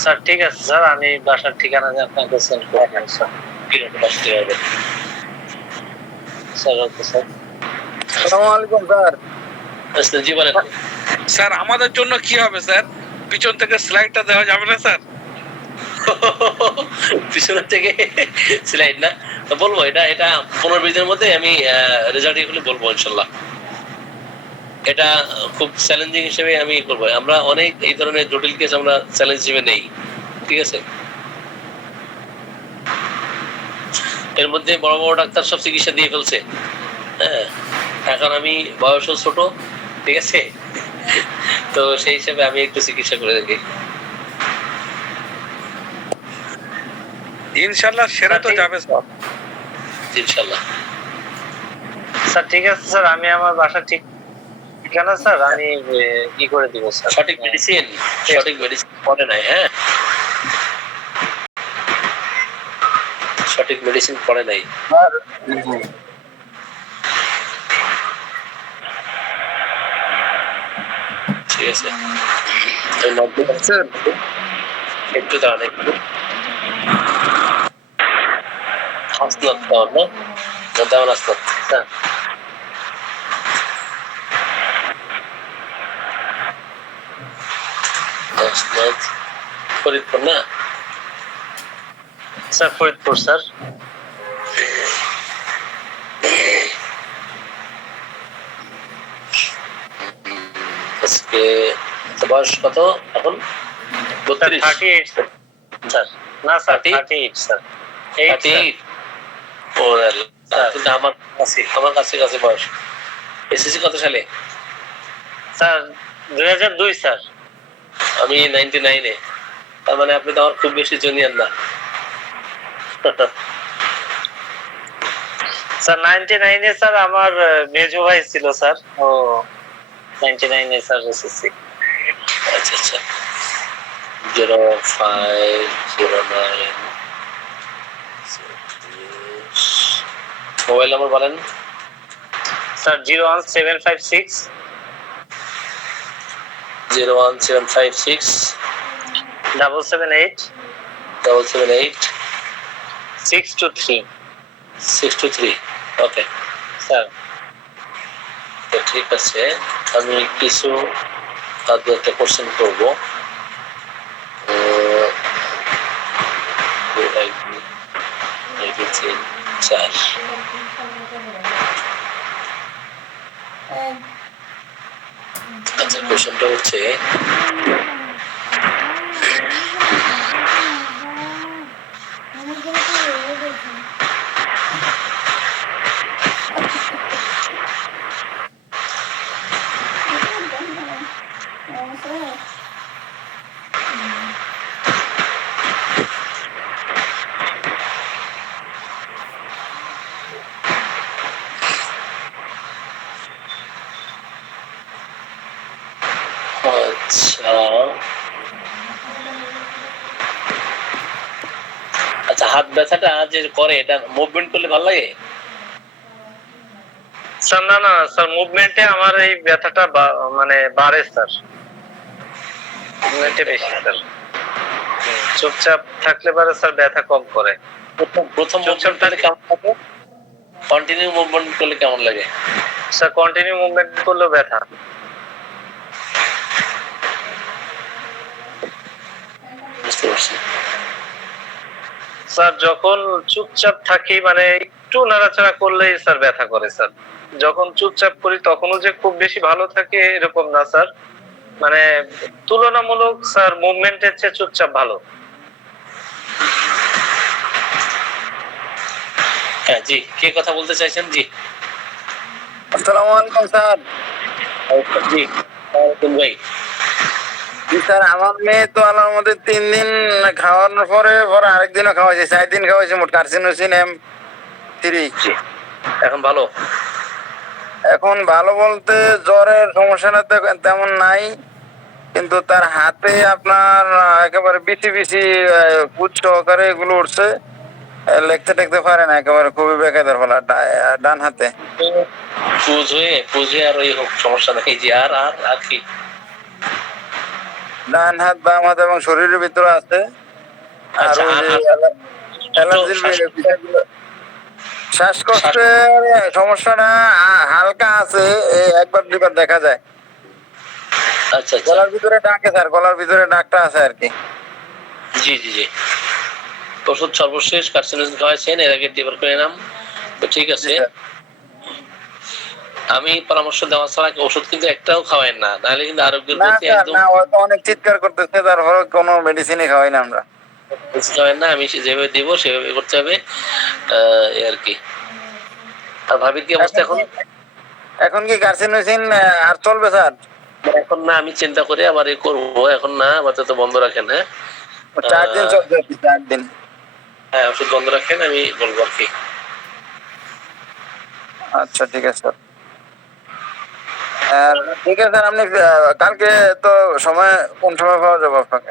স্যার ঠিক আছে স্যার, আমি বাসার ঠিকানা দিয়ে আপনাকে সেন্ড করে দেব স্যার। বাসার ঠিকানা দেন। Sir okay sir. আসসালামু আলাইকুম স্যার। আচ্ছা, জি বলেন। স্যার আমাদের জন্য কি হবে স্যার? পিছন থেকে স্লাইডটা দেওয়া যাবে না স্যার? পিছনের থেকে স্লাইড না, তো বলবো এটা 15-20 দিনের মধ্যে আমি রেজাল্ট এগুলো বলবো ইনশাল্লাহ। এটা খুব চ্যালেঞ্জিং হিসেবে আমি করবো। আমরা অনেক এই ধরনের জটিল কেস আমরা চ্যালেঞ্জ হিসেবে নেই, ঠিক আছে? এর মধ্যে বড় বড় ডাক্তার সব চিকিৎসা দিয়ে ফেলছে। হ্যাঁ, এখন আমি বয়সও ছোট, ঠিক আছে? তো সেই হিসেবে আমি একটু চিকিৎসা করে থাকি। ইনশাআল্লাহ সেরা তো যাবে স্যার। ইনশাল্লাহ। স্যার ঠিক আছে স্যার, আমি আমার বাসার ঠিকানা স্যার আমি কি করে দিব স্যার। সঠিক মেডিসিন পরে নাই। হ্যাঁ, সঠিক মেডিসিন পরে নাই। ঠিক আছে, স্যার একটু দাঁড়ান, একটু হাসনাত দেওয়ার না, দেওয়ান হাসনাত। হ্যাঁ, হাসনাত ফরিদপুর না? Sir Faridpur sir. আজকে বয়স কত এখন? 32? 38 স্যার। না স্যার 38 স্যার। 38? ও কিন্তু আমার কাছে বয়স। এসএসসি কত সালে? Sir 2002 sir. আমি 99-এ। তার মানে আপনি তো আমার খুব বেশি জুনিয়র না। স্যার 99 এ স্যার আমার মেজো ভাই ছিল স্যার। ও 99 এ স্যার এসএসসি। আচ্ছা আচ্ছা, 0509। মোবাইল নাম্বার বলেন। স্যার 01756 01756 778 778 623। 623। ওকে স্যার তো ঠিক আছে, আমি কিছু একটা কোশ্চেন করবো। চার আচ্ছা, কোশ্চেনটা হচ্ছে আচ্ছা আচ্ছা, হাত ব্যথাটা যে করে এটা মুভমেন্ট করলে ভালো লাগে? স্যার না না স্যার, মুভমেন্টে আমার এই ব্যথাটা মানে বাড়ে স্যার, মুভমেন্টে বেশি স্যার। চুপচাপ থাকলে পারে স্যার ব্যথা কম করে। প্রথম চুপচাপ মুভমেন্ট করলে কেমন লাগে? কন্টিনিউ মুভমেন্ট করলে কেমন লাগে? স্যার কন্টিনিউ মুভমেন্ট করলেও ব্যথা। বুঝতে পারছি। স্যার যখন চুপচাপ থাকি মানে একটু নাড়াচাড়া করলেই স্যার ব্যথা করে স্যার। যখন চুপচাপ করি তখনও যে খুব বেশি ভালো থাকে এরকম না স্যার, মানে তুলনামূলক স্যার মুভমেন্টের চেয়ে চুপচাপ ভালো। হ্যাঁ জি, কে কথা বলতে চাইছেন? জি আসসালামু আলাইকুম স্যার। জি ওয়ালাইকুম ভাই। জি স্যার, আমার মেয়ে তো আল্লাহর মধ্যে 3 দিন খাওয়ানোর পরে পরে আরেকদিনও খাওয়াইছে, 4 দিন খাওয়াইছে মোট কার্সিনোসিন M3। জি এখন ভালো? এখন ভালো বলতে জ্বরের সমস্যাটা তেমন নাই, কিন্তু তার হাতে আপনার একেবারে বিচি বিচি কুচ সহকারে এগুলো উঠছে, লেখতে টেখতে পারে না, একেবারে খুবই বেকায়দার ফলা ডান হাতে। পুজ হয়ে আর ওই হোক, সমস্যা নেই। জি আর আর আর কি? ডান হাত বাম হাত এবং শরীরের ভিতরে আছে। আর আচ্ছা, ওই আর যে আর অ্যালার্জির বিষয়গুলো, শ্বাসকষ্টের সমস্যাটা হালকা আছে, একবার দুবার দেখা যায়। আচ্ছা আচ্ছা, গলার ভিতরে ডাকে স্যার, গলার ভিতরে ডাকটা আছে আর কি। জি জি জি। ওষুধ সর্বশেষ কার্সিনোজেন খাওয়াইছেন, এর আগে টিবার করে নাম তো ঠিক আছে। আমি পরামর্শ দেওয়া ছাড়া ওষুধ কিন্তু একটাও খাওয়াই না, নাহলে কিন্তু আরোগ্যের না প্রতি স্যার একদম না, ও তো অনেক চিৎকার করতেছে, তারপরে কোনো মেডিসিনই খাওয়াই না আমরা। খাওয়াই না। আমি যেভাবে দিব সেভাবে করতে হবে, এই আর কি। আর ভাবির কি অবস্থা এখন? এখন কি কার্সিনোসিন আর চলবে স্যার? এখন না, আমি চিন্তা করে আবার এ করবো, এখন না, আপাতত বন্ধ রাখেন। হ্যাঁ 4 দিন চলবে, 4 দিন। হ্যাঁ ওষুধ বন্ধ রাখেন, আমি বলবো আর কি। আচ্ছা ঠিক আছে স্যার। আর ঠিক আছে স্যার, আপনি কালকে তো সময় কোন সময় পাওয়া যাবে আপনাকে?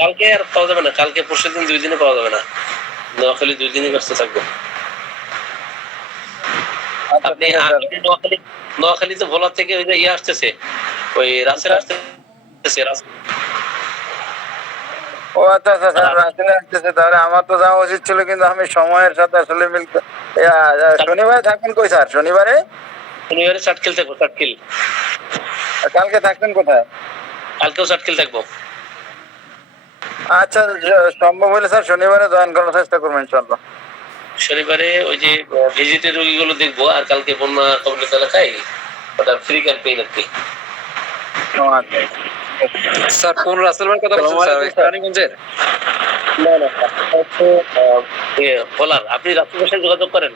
কালকে আর পাওয়া যাবে না, কালকে পরশু দিন 2 দিনে পাওয়া যাবে না, নোয়াখালী 2 দিনই ব্যস্ত থাকবো। আচ্ছা আপনি ঠিক আছে স্যার। নোয়াখালীতে ভোলা থেকে ওই যে ইয়ে আসতেছে, ওই রাসেল আসতেছে। ও আচ্ছা আচ্ছা স্যার, আসলে আসতেছে, তাহলে আমার তো যাওয়া উচিত ছিল, কিন্তু আমি সময়ের সাথে আসলে মিলতে। শনিবারে থাকবেন কই স্যার? শনিবারে শনিবারে চাটখিল থাকবো, চাটখিল। কালকে থাকবেন কোথায়? কালকেও চাটখিল থাকবো। আচ্ছা, সম্ভব হলে স্যার শনিবারে জয়েন করার চেষ্টা করবেন ইনশাআল্লাহ। শনিবারে ওই যে ভিজিটের রোগীগুলো দেখবো, আর কালকে বন্যা কবলিত এলাকায় ওটা ফ্রি ক্যাম্পেইন আর কি। স্যার কোন রাসেল ভাইয়ের কথা বলছেন স্যার? রানীগঞ্জের? না না, হচ্ছে বলার, আপনি রাষ্ট্রের সাথে যোগাযোগ করেন,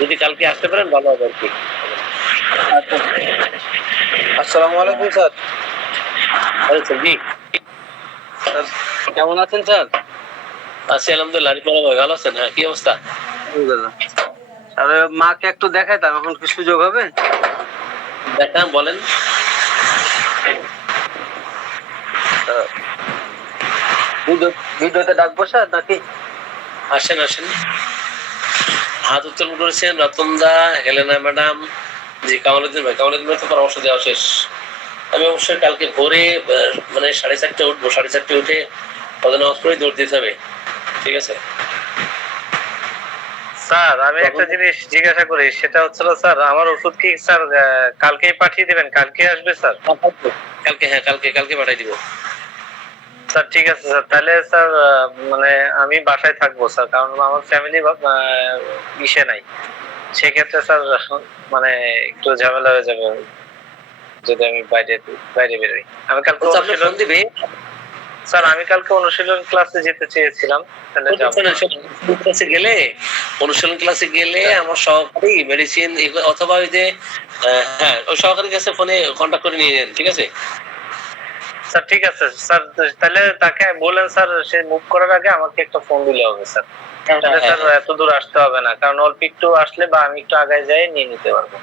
যদি কালকে আসতে পারেন ভালো হবে আর কি। আসসালামু আলাইকুম স্যার। আচ্ছা জি, কেমন আছেন স্যার? আছি আলহামদুলিল্লাহ। আরিফ মাওলা ভাই ভালো আছেন? হ্যাঁ, কি অবস্থা? আরে মাকে একটু দেখাইতাম, এখন কি সুযোগ হবে? দেখান, বলেন। ভিডিওতে ডাকবো স্যার নাকি? আসেন আসেন। হাত উত্তোলন করেছেন রতন দা, হেলেনা ম্যাডাম, জি কামালুদ্দিন ভাই। কামালুদ্দিন ভাই তো পরামর্শ দেওয়া শেষ। আমি অবশ্যই কালকে ভোরে মানে 4:30 উঠবো। 4:30 উঠে তাদের নামাজ পড়ে দৌড় দিতে হবে, ঠিক আছে? স্যার আমি একটা জিনিস জিজ্ঞাসা করি, সেটা হচ্ছে স্যার আমার ওষুধ কি স্যার কালকেই পাঠিয়ে দিবেন? কালকে আসবে স্যার? কালকে, হ্যাঁ কালকে কালকে পাঠাই দিব। স্যার ঠিক আছে স্যার, তাহলে স্যার মানে আমি বাসায় থাকবো স্যার, কারণ আমার ফ্যামিলি ইসে নাই। সেক্ষেত্রে স্যার মানে একটু ঝামেলা হয়ে যাবে যদি আমি বাইরে বাইরে বেরোই। আমি কালকে আচ্ছা, আপনি ফোন অনুশীলন, দিবে। স্যার আমি কালকে অনুশীলন ক্লাসে যেতে চেয়েছিলাম, তাহলে যাবো। ক্লাসে গেলে, অনুশীলন ক্লাসে গেলে আমার সহকারী মেডিসিন অথবা ওই যে হ্যাঁ ওই সহকারীর কাছে ফোনে কন্ট্যাক্ট করে নিয়ে নেন, ঠিক আছে? স্যার ঠিক আছে স্যার, তাহলে তাকে বলেন স্যার সে মুভ করার আগে আমাকে একটা ফোন দিলে হবে স্যার। তাহলে স্যার এত দূর আসতে হবে না, কারণ অল্প একটু আসলে বা আমি একটু আগায় যাই নিয়ে নিতে পারবো।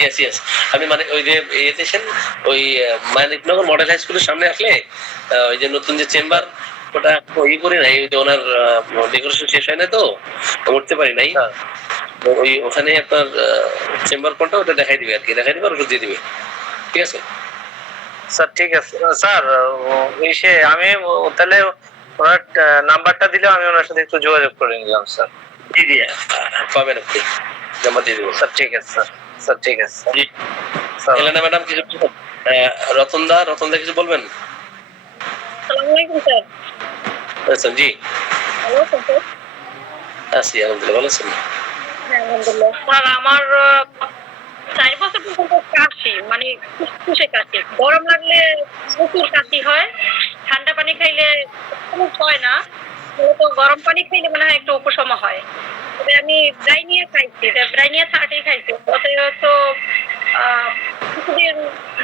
Yes yes. আমি মানে ওই যে এসেছেন ওই মানিকনগর মডেল হাই স্কুলের সামনে আসলে ওই যে নতুন যে চেম্বার, ওটা ওই করি নাই, ওই যে ওনার ডেকোরেশন শেষ হয় না তো উঠতে পারি নাই। ওই ওখানে আপনার চেম্বার কোনটা ওটা দেখাই দিবে আর কি, দেখাই দিবে আর ওটা দিয়ে দিবে, ঠিক আছে? স্যার ঠিক আছে স্যার, এসে আমি তাহলে ওনার নাম্বারটা দিলে আমি ওনার সাথে একটু যোগাযোগ করে নিলাম স্যার। জি জি, পাবেন আপনি, নাম্বার দিয়ে দেবো। স্যার ঠিক আছে স্যার, স্যার ঠিক আছে স্যার। জি। স্যার হেলেনা ম্যাডাম কিছু বলবেন? রতন দা কিছু বলবেন? আসসালামু আলাইকুম স্যার। আচ্ছা, জি ভালো আছেন স্যার? আছি আলহামদুলিল্লাহ, ভালো আছেন? হ্যাঁ আলহামদুলিল্লাহ। স্যার আমার 4 বছর পর্যন্ত কাশি, মানে ফুসফুসে কাশি, গরম লাগলে প্রচুর কাশি হয়, ঠান্ডা পানি খাইলে কোনো হয় না, মূলত গরম পানি খাইলে মনে হয় একটু উপশম হয়। তবে আমি ব্রাইনিয়া খাইছি, ব্রাইনিয়া 30 খাইছি, ওতে তো কিছুদিন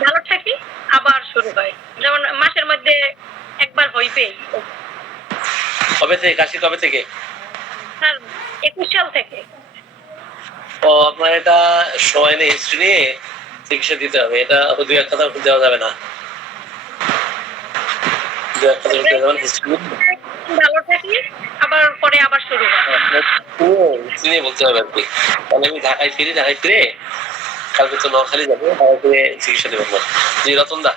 ভালো থাকি, আবার শুরু হয়, যেমন মাসের মধ্যে একবার হইবেই। কবে থেকে কাশি, কবে থেকে? স্যার 21 সাল থেকে। ও, আপনার এটা সময় নেই, হিস্ট্রি নিয়ে চিকিৎসা দিতে হবে। এটা দুই এক কথা দেওয়া যাবে না, দুই এক কথা দেওয়া যাবে না হিস্ট্রি ভালো থাকি, আবার পরে আবার শুরু হয়। নিয়ে বলতে হবে আর কি। তাহলে আমি ঢাকায় ফিরে কালকে তো নোয়াখালী যাবো, ঢাকায় ফিরে চিকিৎসা দেবো আপনার। জি রতন দা,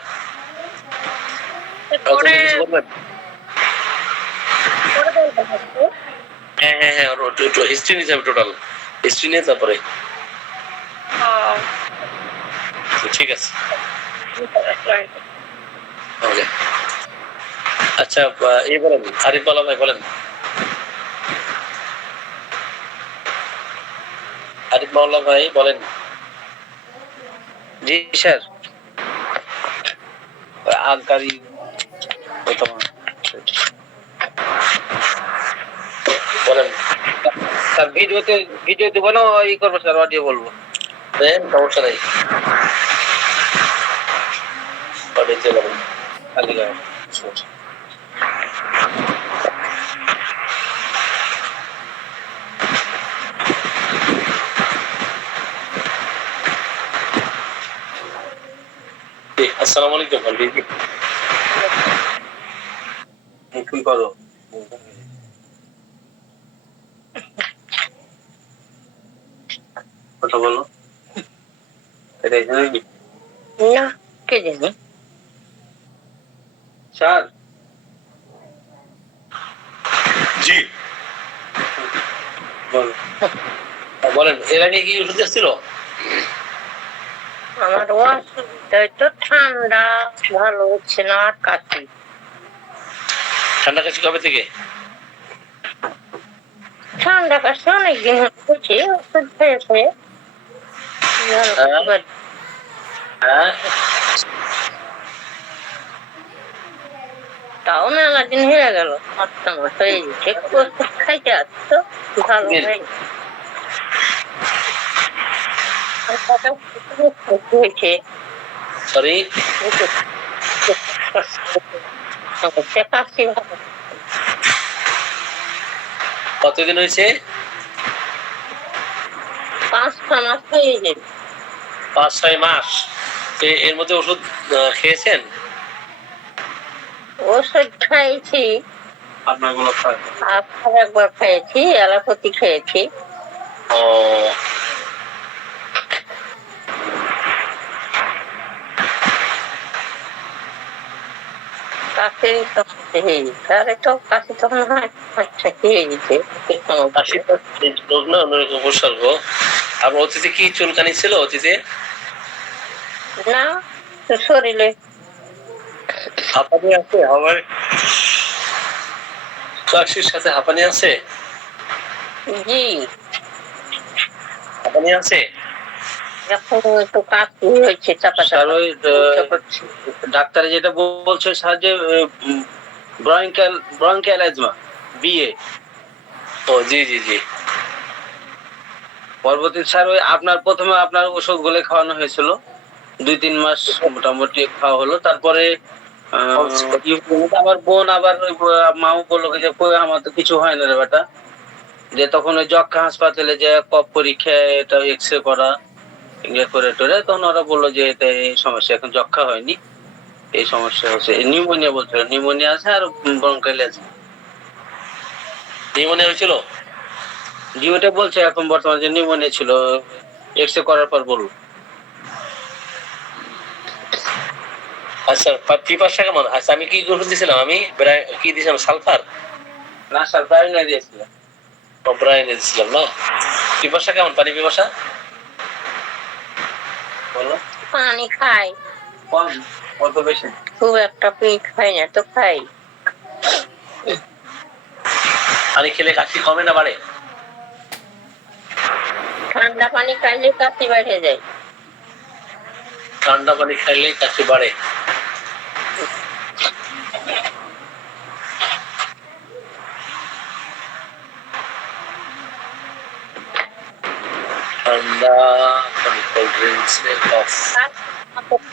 রতন দা কিছু বলবেন? হ্যাঁ হ্যাঁ হ্যাঁ, হিস্ট্রি নিতে হবে, টোটাল হিস্ট্রি নিয়ে তারপরে। ঠিক আছে, ওকে। আচ্ছা, এই বলেন, আরিফ মাওলা ভাই বলেন। আরিফ মাওলা ভাই বলেন। জি স্যার। আগারি বলেন। স্যার ভিডিও দেবো না ই করবো স্যার, অডিও বলবো? দেন, সমস্যা নাই, পাঠিয়ে বলেন। খালি গায়ে। আসসালামু আলাইকুম। কি করো? কথা বলো। এটা এখানে না, কে জানি। স্যার। জি বলেন, এর আগে কি ওষুধ এসেছিল? আমার অসুবিধা তো ঠান্ডা ভালো হচ্ছে না, আর কাশি। ঠান্ডা কাশি কবে থেকে? ঠান্ডা কাশি অনেকদিন হচ্ছে, ওষুধ খেয়ে খেয়ে হ্যাঁ, তাও মেলা দিন হয়ে গেল, ওষুধ খাইতে আসতো ভালো হয়েছে। সরি, কাশি ভালো। কতদিন হয়েছে? 5-6 মাস হয়ে যাবে। 5-6 মাস। এর মধ্যে ওষুধ খেয়েছেন? ওষুধ খাইছি, আপনার গুলো খায়? আপনার একবার খেয়েছি, অ্যালোপ্যাথি খেয়েছি। ও, কাশি তো হয়ে গেছে, আরে তো কাশি তখন আচ্ছা হয়ে গেছে। কাশি তো রোগ না, অন্যরকম উপসর্গ। আর অতীতে কি চুলকানি ছিল অতীতে? না, তো শরীরে হাঁপানি আছে? আমার কাশির সাথে হাঁপানি আছে? জি হাঁপানি আছে? এখন একটু কাশি হয়েছে, চাপা স্যার চাপা ওই ডাক্তার যেটা বলছে স্যার যে ব্রঙ্কিয়াল অ্যাজমা বিএ। ও জি জি জি। পরবর্তী স্যার ওই আপনার প্রথমে আপনার ওষুধ গুলো খাওয়ানো হয়েছিল, 2-3 মাস মোটামুটি খাওয়া হলো। তারপরে আবার বোন আবার ওই মাও বললো যে কই আমার তো কিছু হয় না রে বেটা, যে তখন ওই যক্ষা হাসপাতালে যে কফ পরীক্ষা এটা এক্সরে করা ইয়ে করে টোরে, তখন ওরা বললো যে এটা এই সমস্যা, এখন যক্ষা হয়নি, এই সমস্যা হচ্ছে নিউমোনিয়া, বলছিল নিউমোনিয়া আছে আর ব্রঙ্কাইল আছে। নিউমোনিয়া হয়েছিল? জি ওটা বলছে এখন বর্তমানে যে নিউমোনিয়া ছিল, এক্সরে করার পর বললো। আচ্ছা, পিপাসা কেমন? আচ্ছা, আমি কি ওষুধ দিয়েছিলাম? আমি কি দিয়েছিলাম? সালফার? না স্যার প্রায় না দিয়েছিল। ব্রাইন দিয়েছিলাম না? পিপাসা কেমন? পানি পিপাসা বলো। পানি খাই, কম কত বেশি? খুব একটা পিঠ খাই না, তো খাই। পানি খেলে কাশি কমে না বাড়ে? ঠান্ডা পানি খাইলে কাশি বেড়ে যায়। ঠান্ডা পানি খাইলে কাশি বাড়ে? ঠান্ডা পানি, কোল্ড ড্রিঙ্কস, কফ।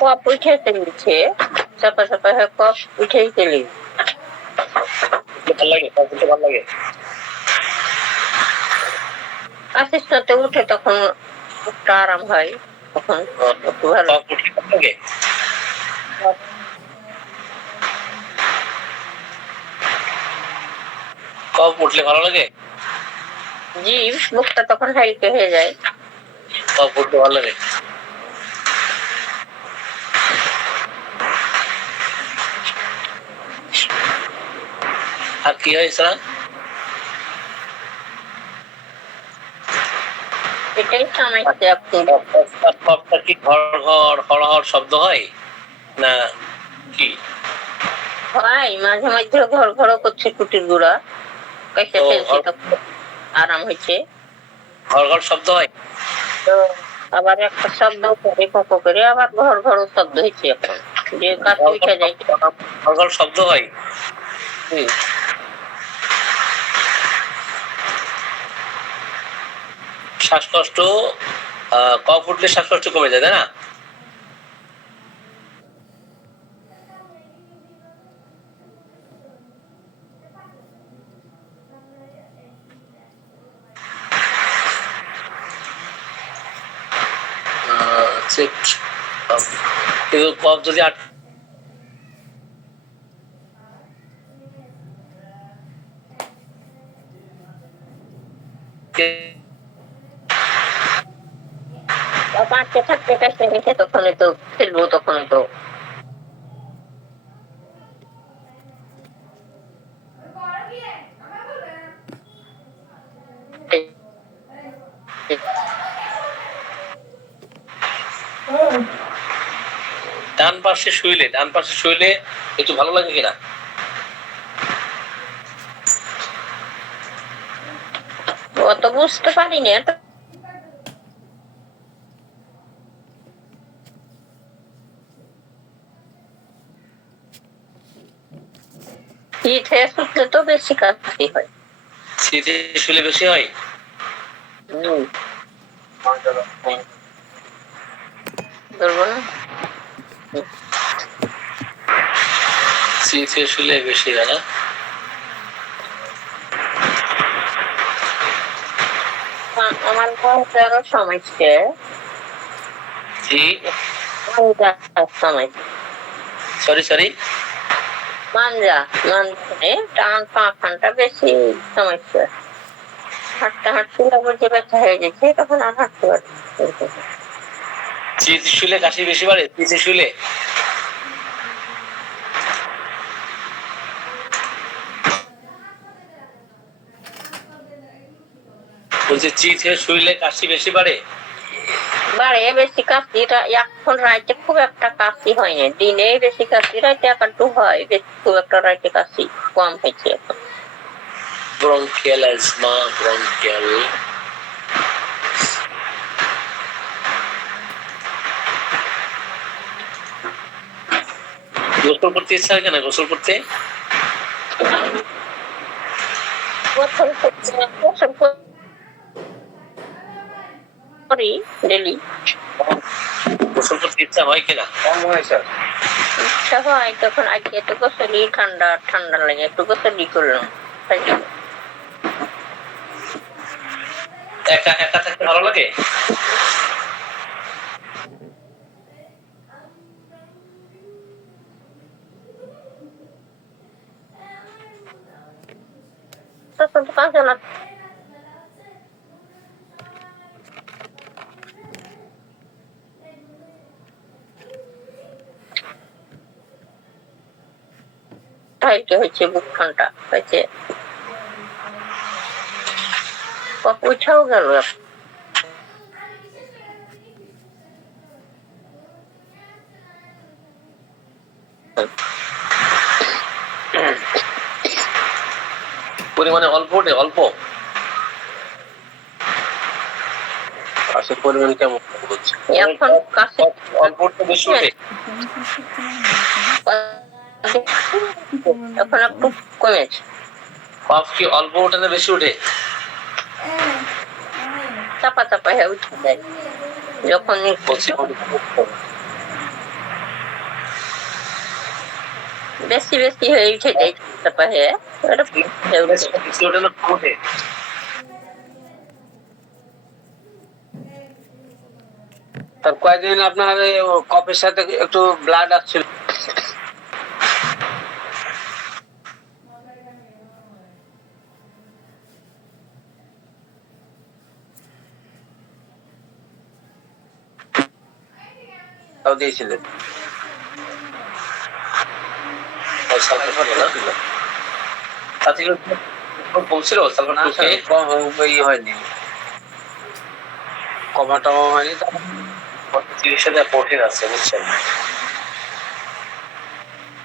কফ উঠে চলেছে, চাপা চাপা হয়ে কফ উঠেই চলে। ভালো লাগে? কফ খেতে ভালো লাগে? কাশির সাথে উঠে তখন একটু আরাম হয়, তখন একটু ভালো। কফ উঠলে ভালো লাগে? কফ উঠলে ভালো লাগে? জি, মুখটা তখন হালকা হয়ে যায়। কফ উঠলে ভালো লাগে? আর কি হয়েছে না? এটাই সমস্যা এখন। কফটা কি ঘর ঘর হড়হড় শব্দ হয় না কি? হয় মাঝে মাঝে ঘর ঘর করছে, টুটির গুঁড়া কেটে তো ফেলছে, তখন আরাম হয়েছে। ঘর ঘর শব্দ হয়? তো আবার একটা শব্দ করে পকো করে আবার ঘর ঘর শব্দ হয়েছে এখন, যে কাশি উঠে যায়। ঘর ঘর শব্দ হয়? শ্বাসকষ্ট, কফ উঠলে শ্বাসকষ্ট কমে যায়, তাই না? কিন্তু কফ যদি বাঁচতে থাকতে কাশতে গেছে, তখন তো ফেলবো, তখন তো ডান পাশে শুইলে একটু ভালো লাগে কিনা? অত বুঝতে পারিনি। শীতে শুকলে তো বেশি কাশি হয়। শীতে শুলে বেশি হয়? ধরবো না, শীতে শুলে বেশি হয় না? আমার বংশেরও সমস্যা, জি, সমস্যা সরি মাঞ্জা মানে টান পাখানটা বেশি সমস্যা। হাঁটতে হাঁটতে যে ব্যথা হয়ে গেছে, তখন আর হাঁটতে পারছি না। চিত শুলে কাশি বেশি বাড়ে, চিতে শুলে? বলছি চিতে শুইলে কাশি বেশি বাড়ে? বাড়ে বেশি কাশিটা এখন রাইতে খুব একটা কাশি হয়নি, দিনে বেশি কাশি, রাইতে একটু হয়, বেশি খুব একটা রাইতে কাশি কম হয়েছে এখন। Bronchial asthma, bronchial. গোসল করতে ইচ্ছা হয় কেন? গোসল করতে গোসল করি ডেলি। গোসল করতে ইচ্ছা হয় কিনা? কম হয় স্যার। ইচ্ছা হয় তখন, আজকে একটু গোসলি, ঠান্ডা ঠান্ডা লাগে, একটু গোসলি করলাম। একা একা থাকতে ভালো লাগে? তখন তো কাজে না। হয়েছে বুক ঠান্ডা হয়েছে, উঠাও গেল। পরিমাণে অল্প ওঠে? অল্প কাশির পরিমাণ কেমন বলছে? এখন কাশি অল্প উঠতে বেশি ওঠে? এখন একটু কমেছে। কফ কি অল্প ওঠে না বেশি ওঠে? চাপা চাপা হয়ে উঠে যায় যখন বেশি বেশি হয়ে উঠে যায়, চাপা হয়ে বেশি ওঠে না কম ওঠে? তার কয়েকদিন আপনার কফের সাথে একটু ব্লাড আসছিল। তাও দিয়েছিলেন? কমছিল হয়নি, কমা টমা হয়নি। চিকিৎসাটা কঠিন আছে, বুঝছেন?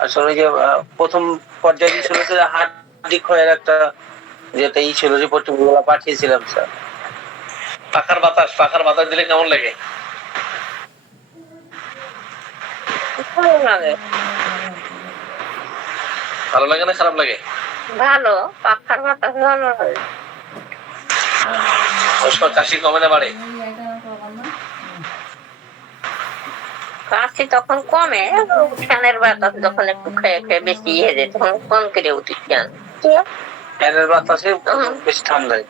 আসলে যে প্রথম পর্যায়ে ছিল যে হার্ট ক্ষয়ের একটা যেটা ছিল, রিপোর্ট গুলো পাঠিয়েছিলাম স্যার। পাখার বাতাস দিলে কেমন লাগে? ভালো লাগে। ভালো লাগে না খারাপ লাগে? ভালো, পাখার বাতাস ভালো লাগে। কাশি কমে না বাড়ে? কাশি তখন কমে, ফ্যানের বাতাস যখন একটু খেয়ে খেয়ে বেশি ইয়ে যায়, তখন কম করে উঠি। ফ্যানের বাতাসে বেশি ঠান্ডায়।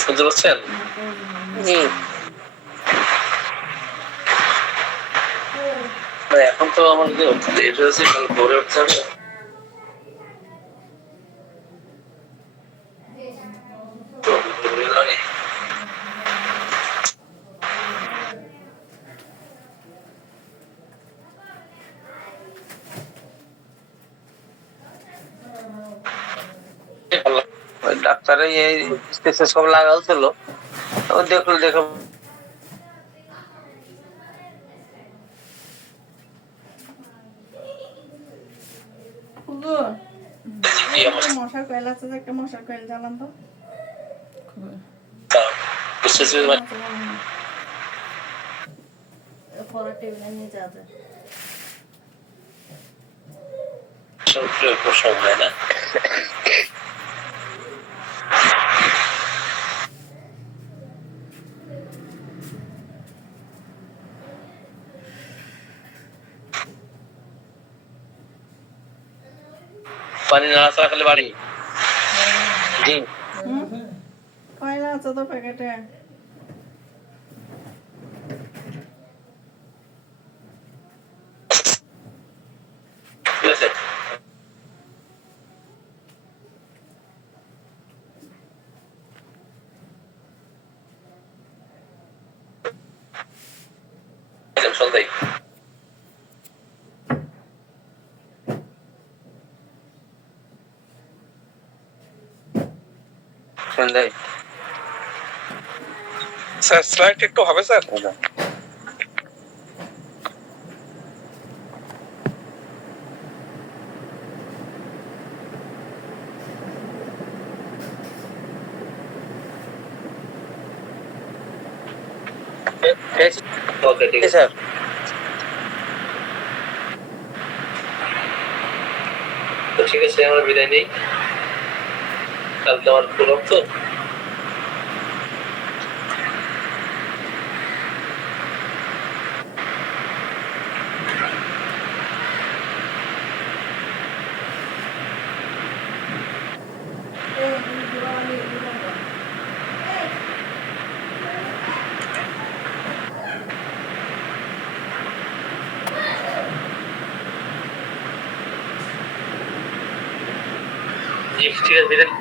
শুনতে পাচ্ছেন? জি। এখন তো আমার লেট হয়েছে, কাল ভোরে উঠতে হবে। ডাক্তারে এই স্টেথোস্কোপ লাগাচ্ছিল, দেখো মশার কয়েল আছে, একটা মশার কয়েল জ্বালান তো। পরে টেবিলে নিয়ে যাওয়া যায়। সময় না পানি নাড়াচাড়া করলে বাড়ি। জি কয়লা আছে তো প্যাকেটে। ঠিক আছে। সন্ধ্যায় সন্ধ্যায় স্যার স্লাইড একটু হবে স্যার? ওকে ঠিক আছে স্যার তো ঠিক আছে আমরা বিদায় নেই। কালকে আমার প্রোগ্রাম তো। জি ঠিক আছে বিদায়।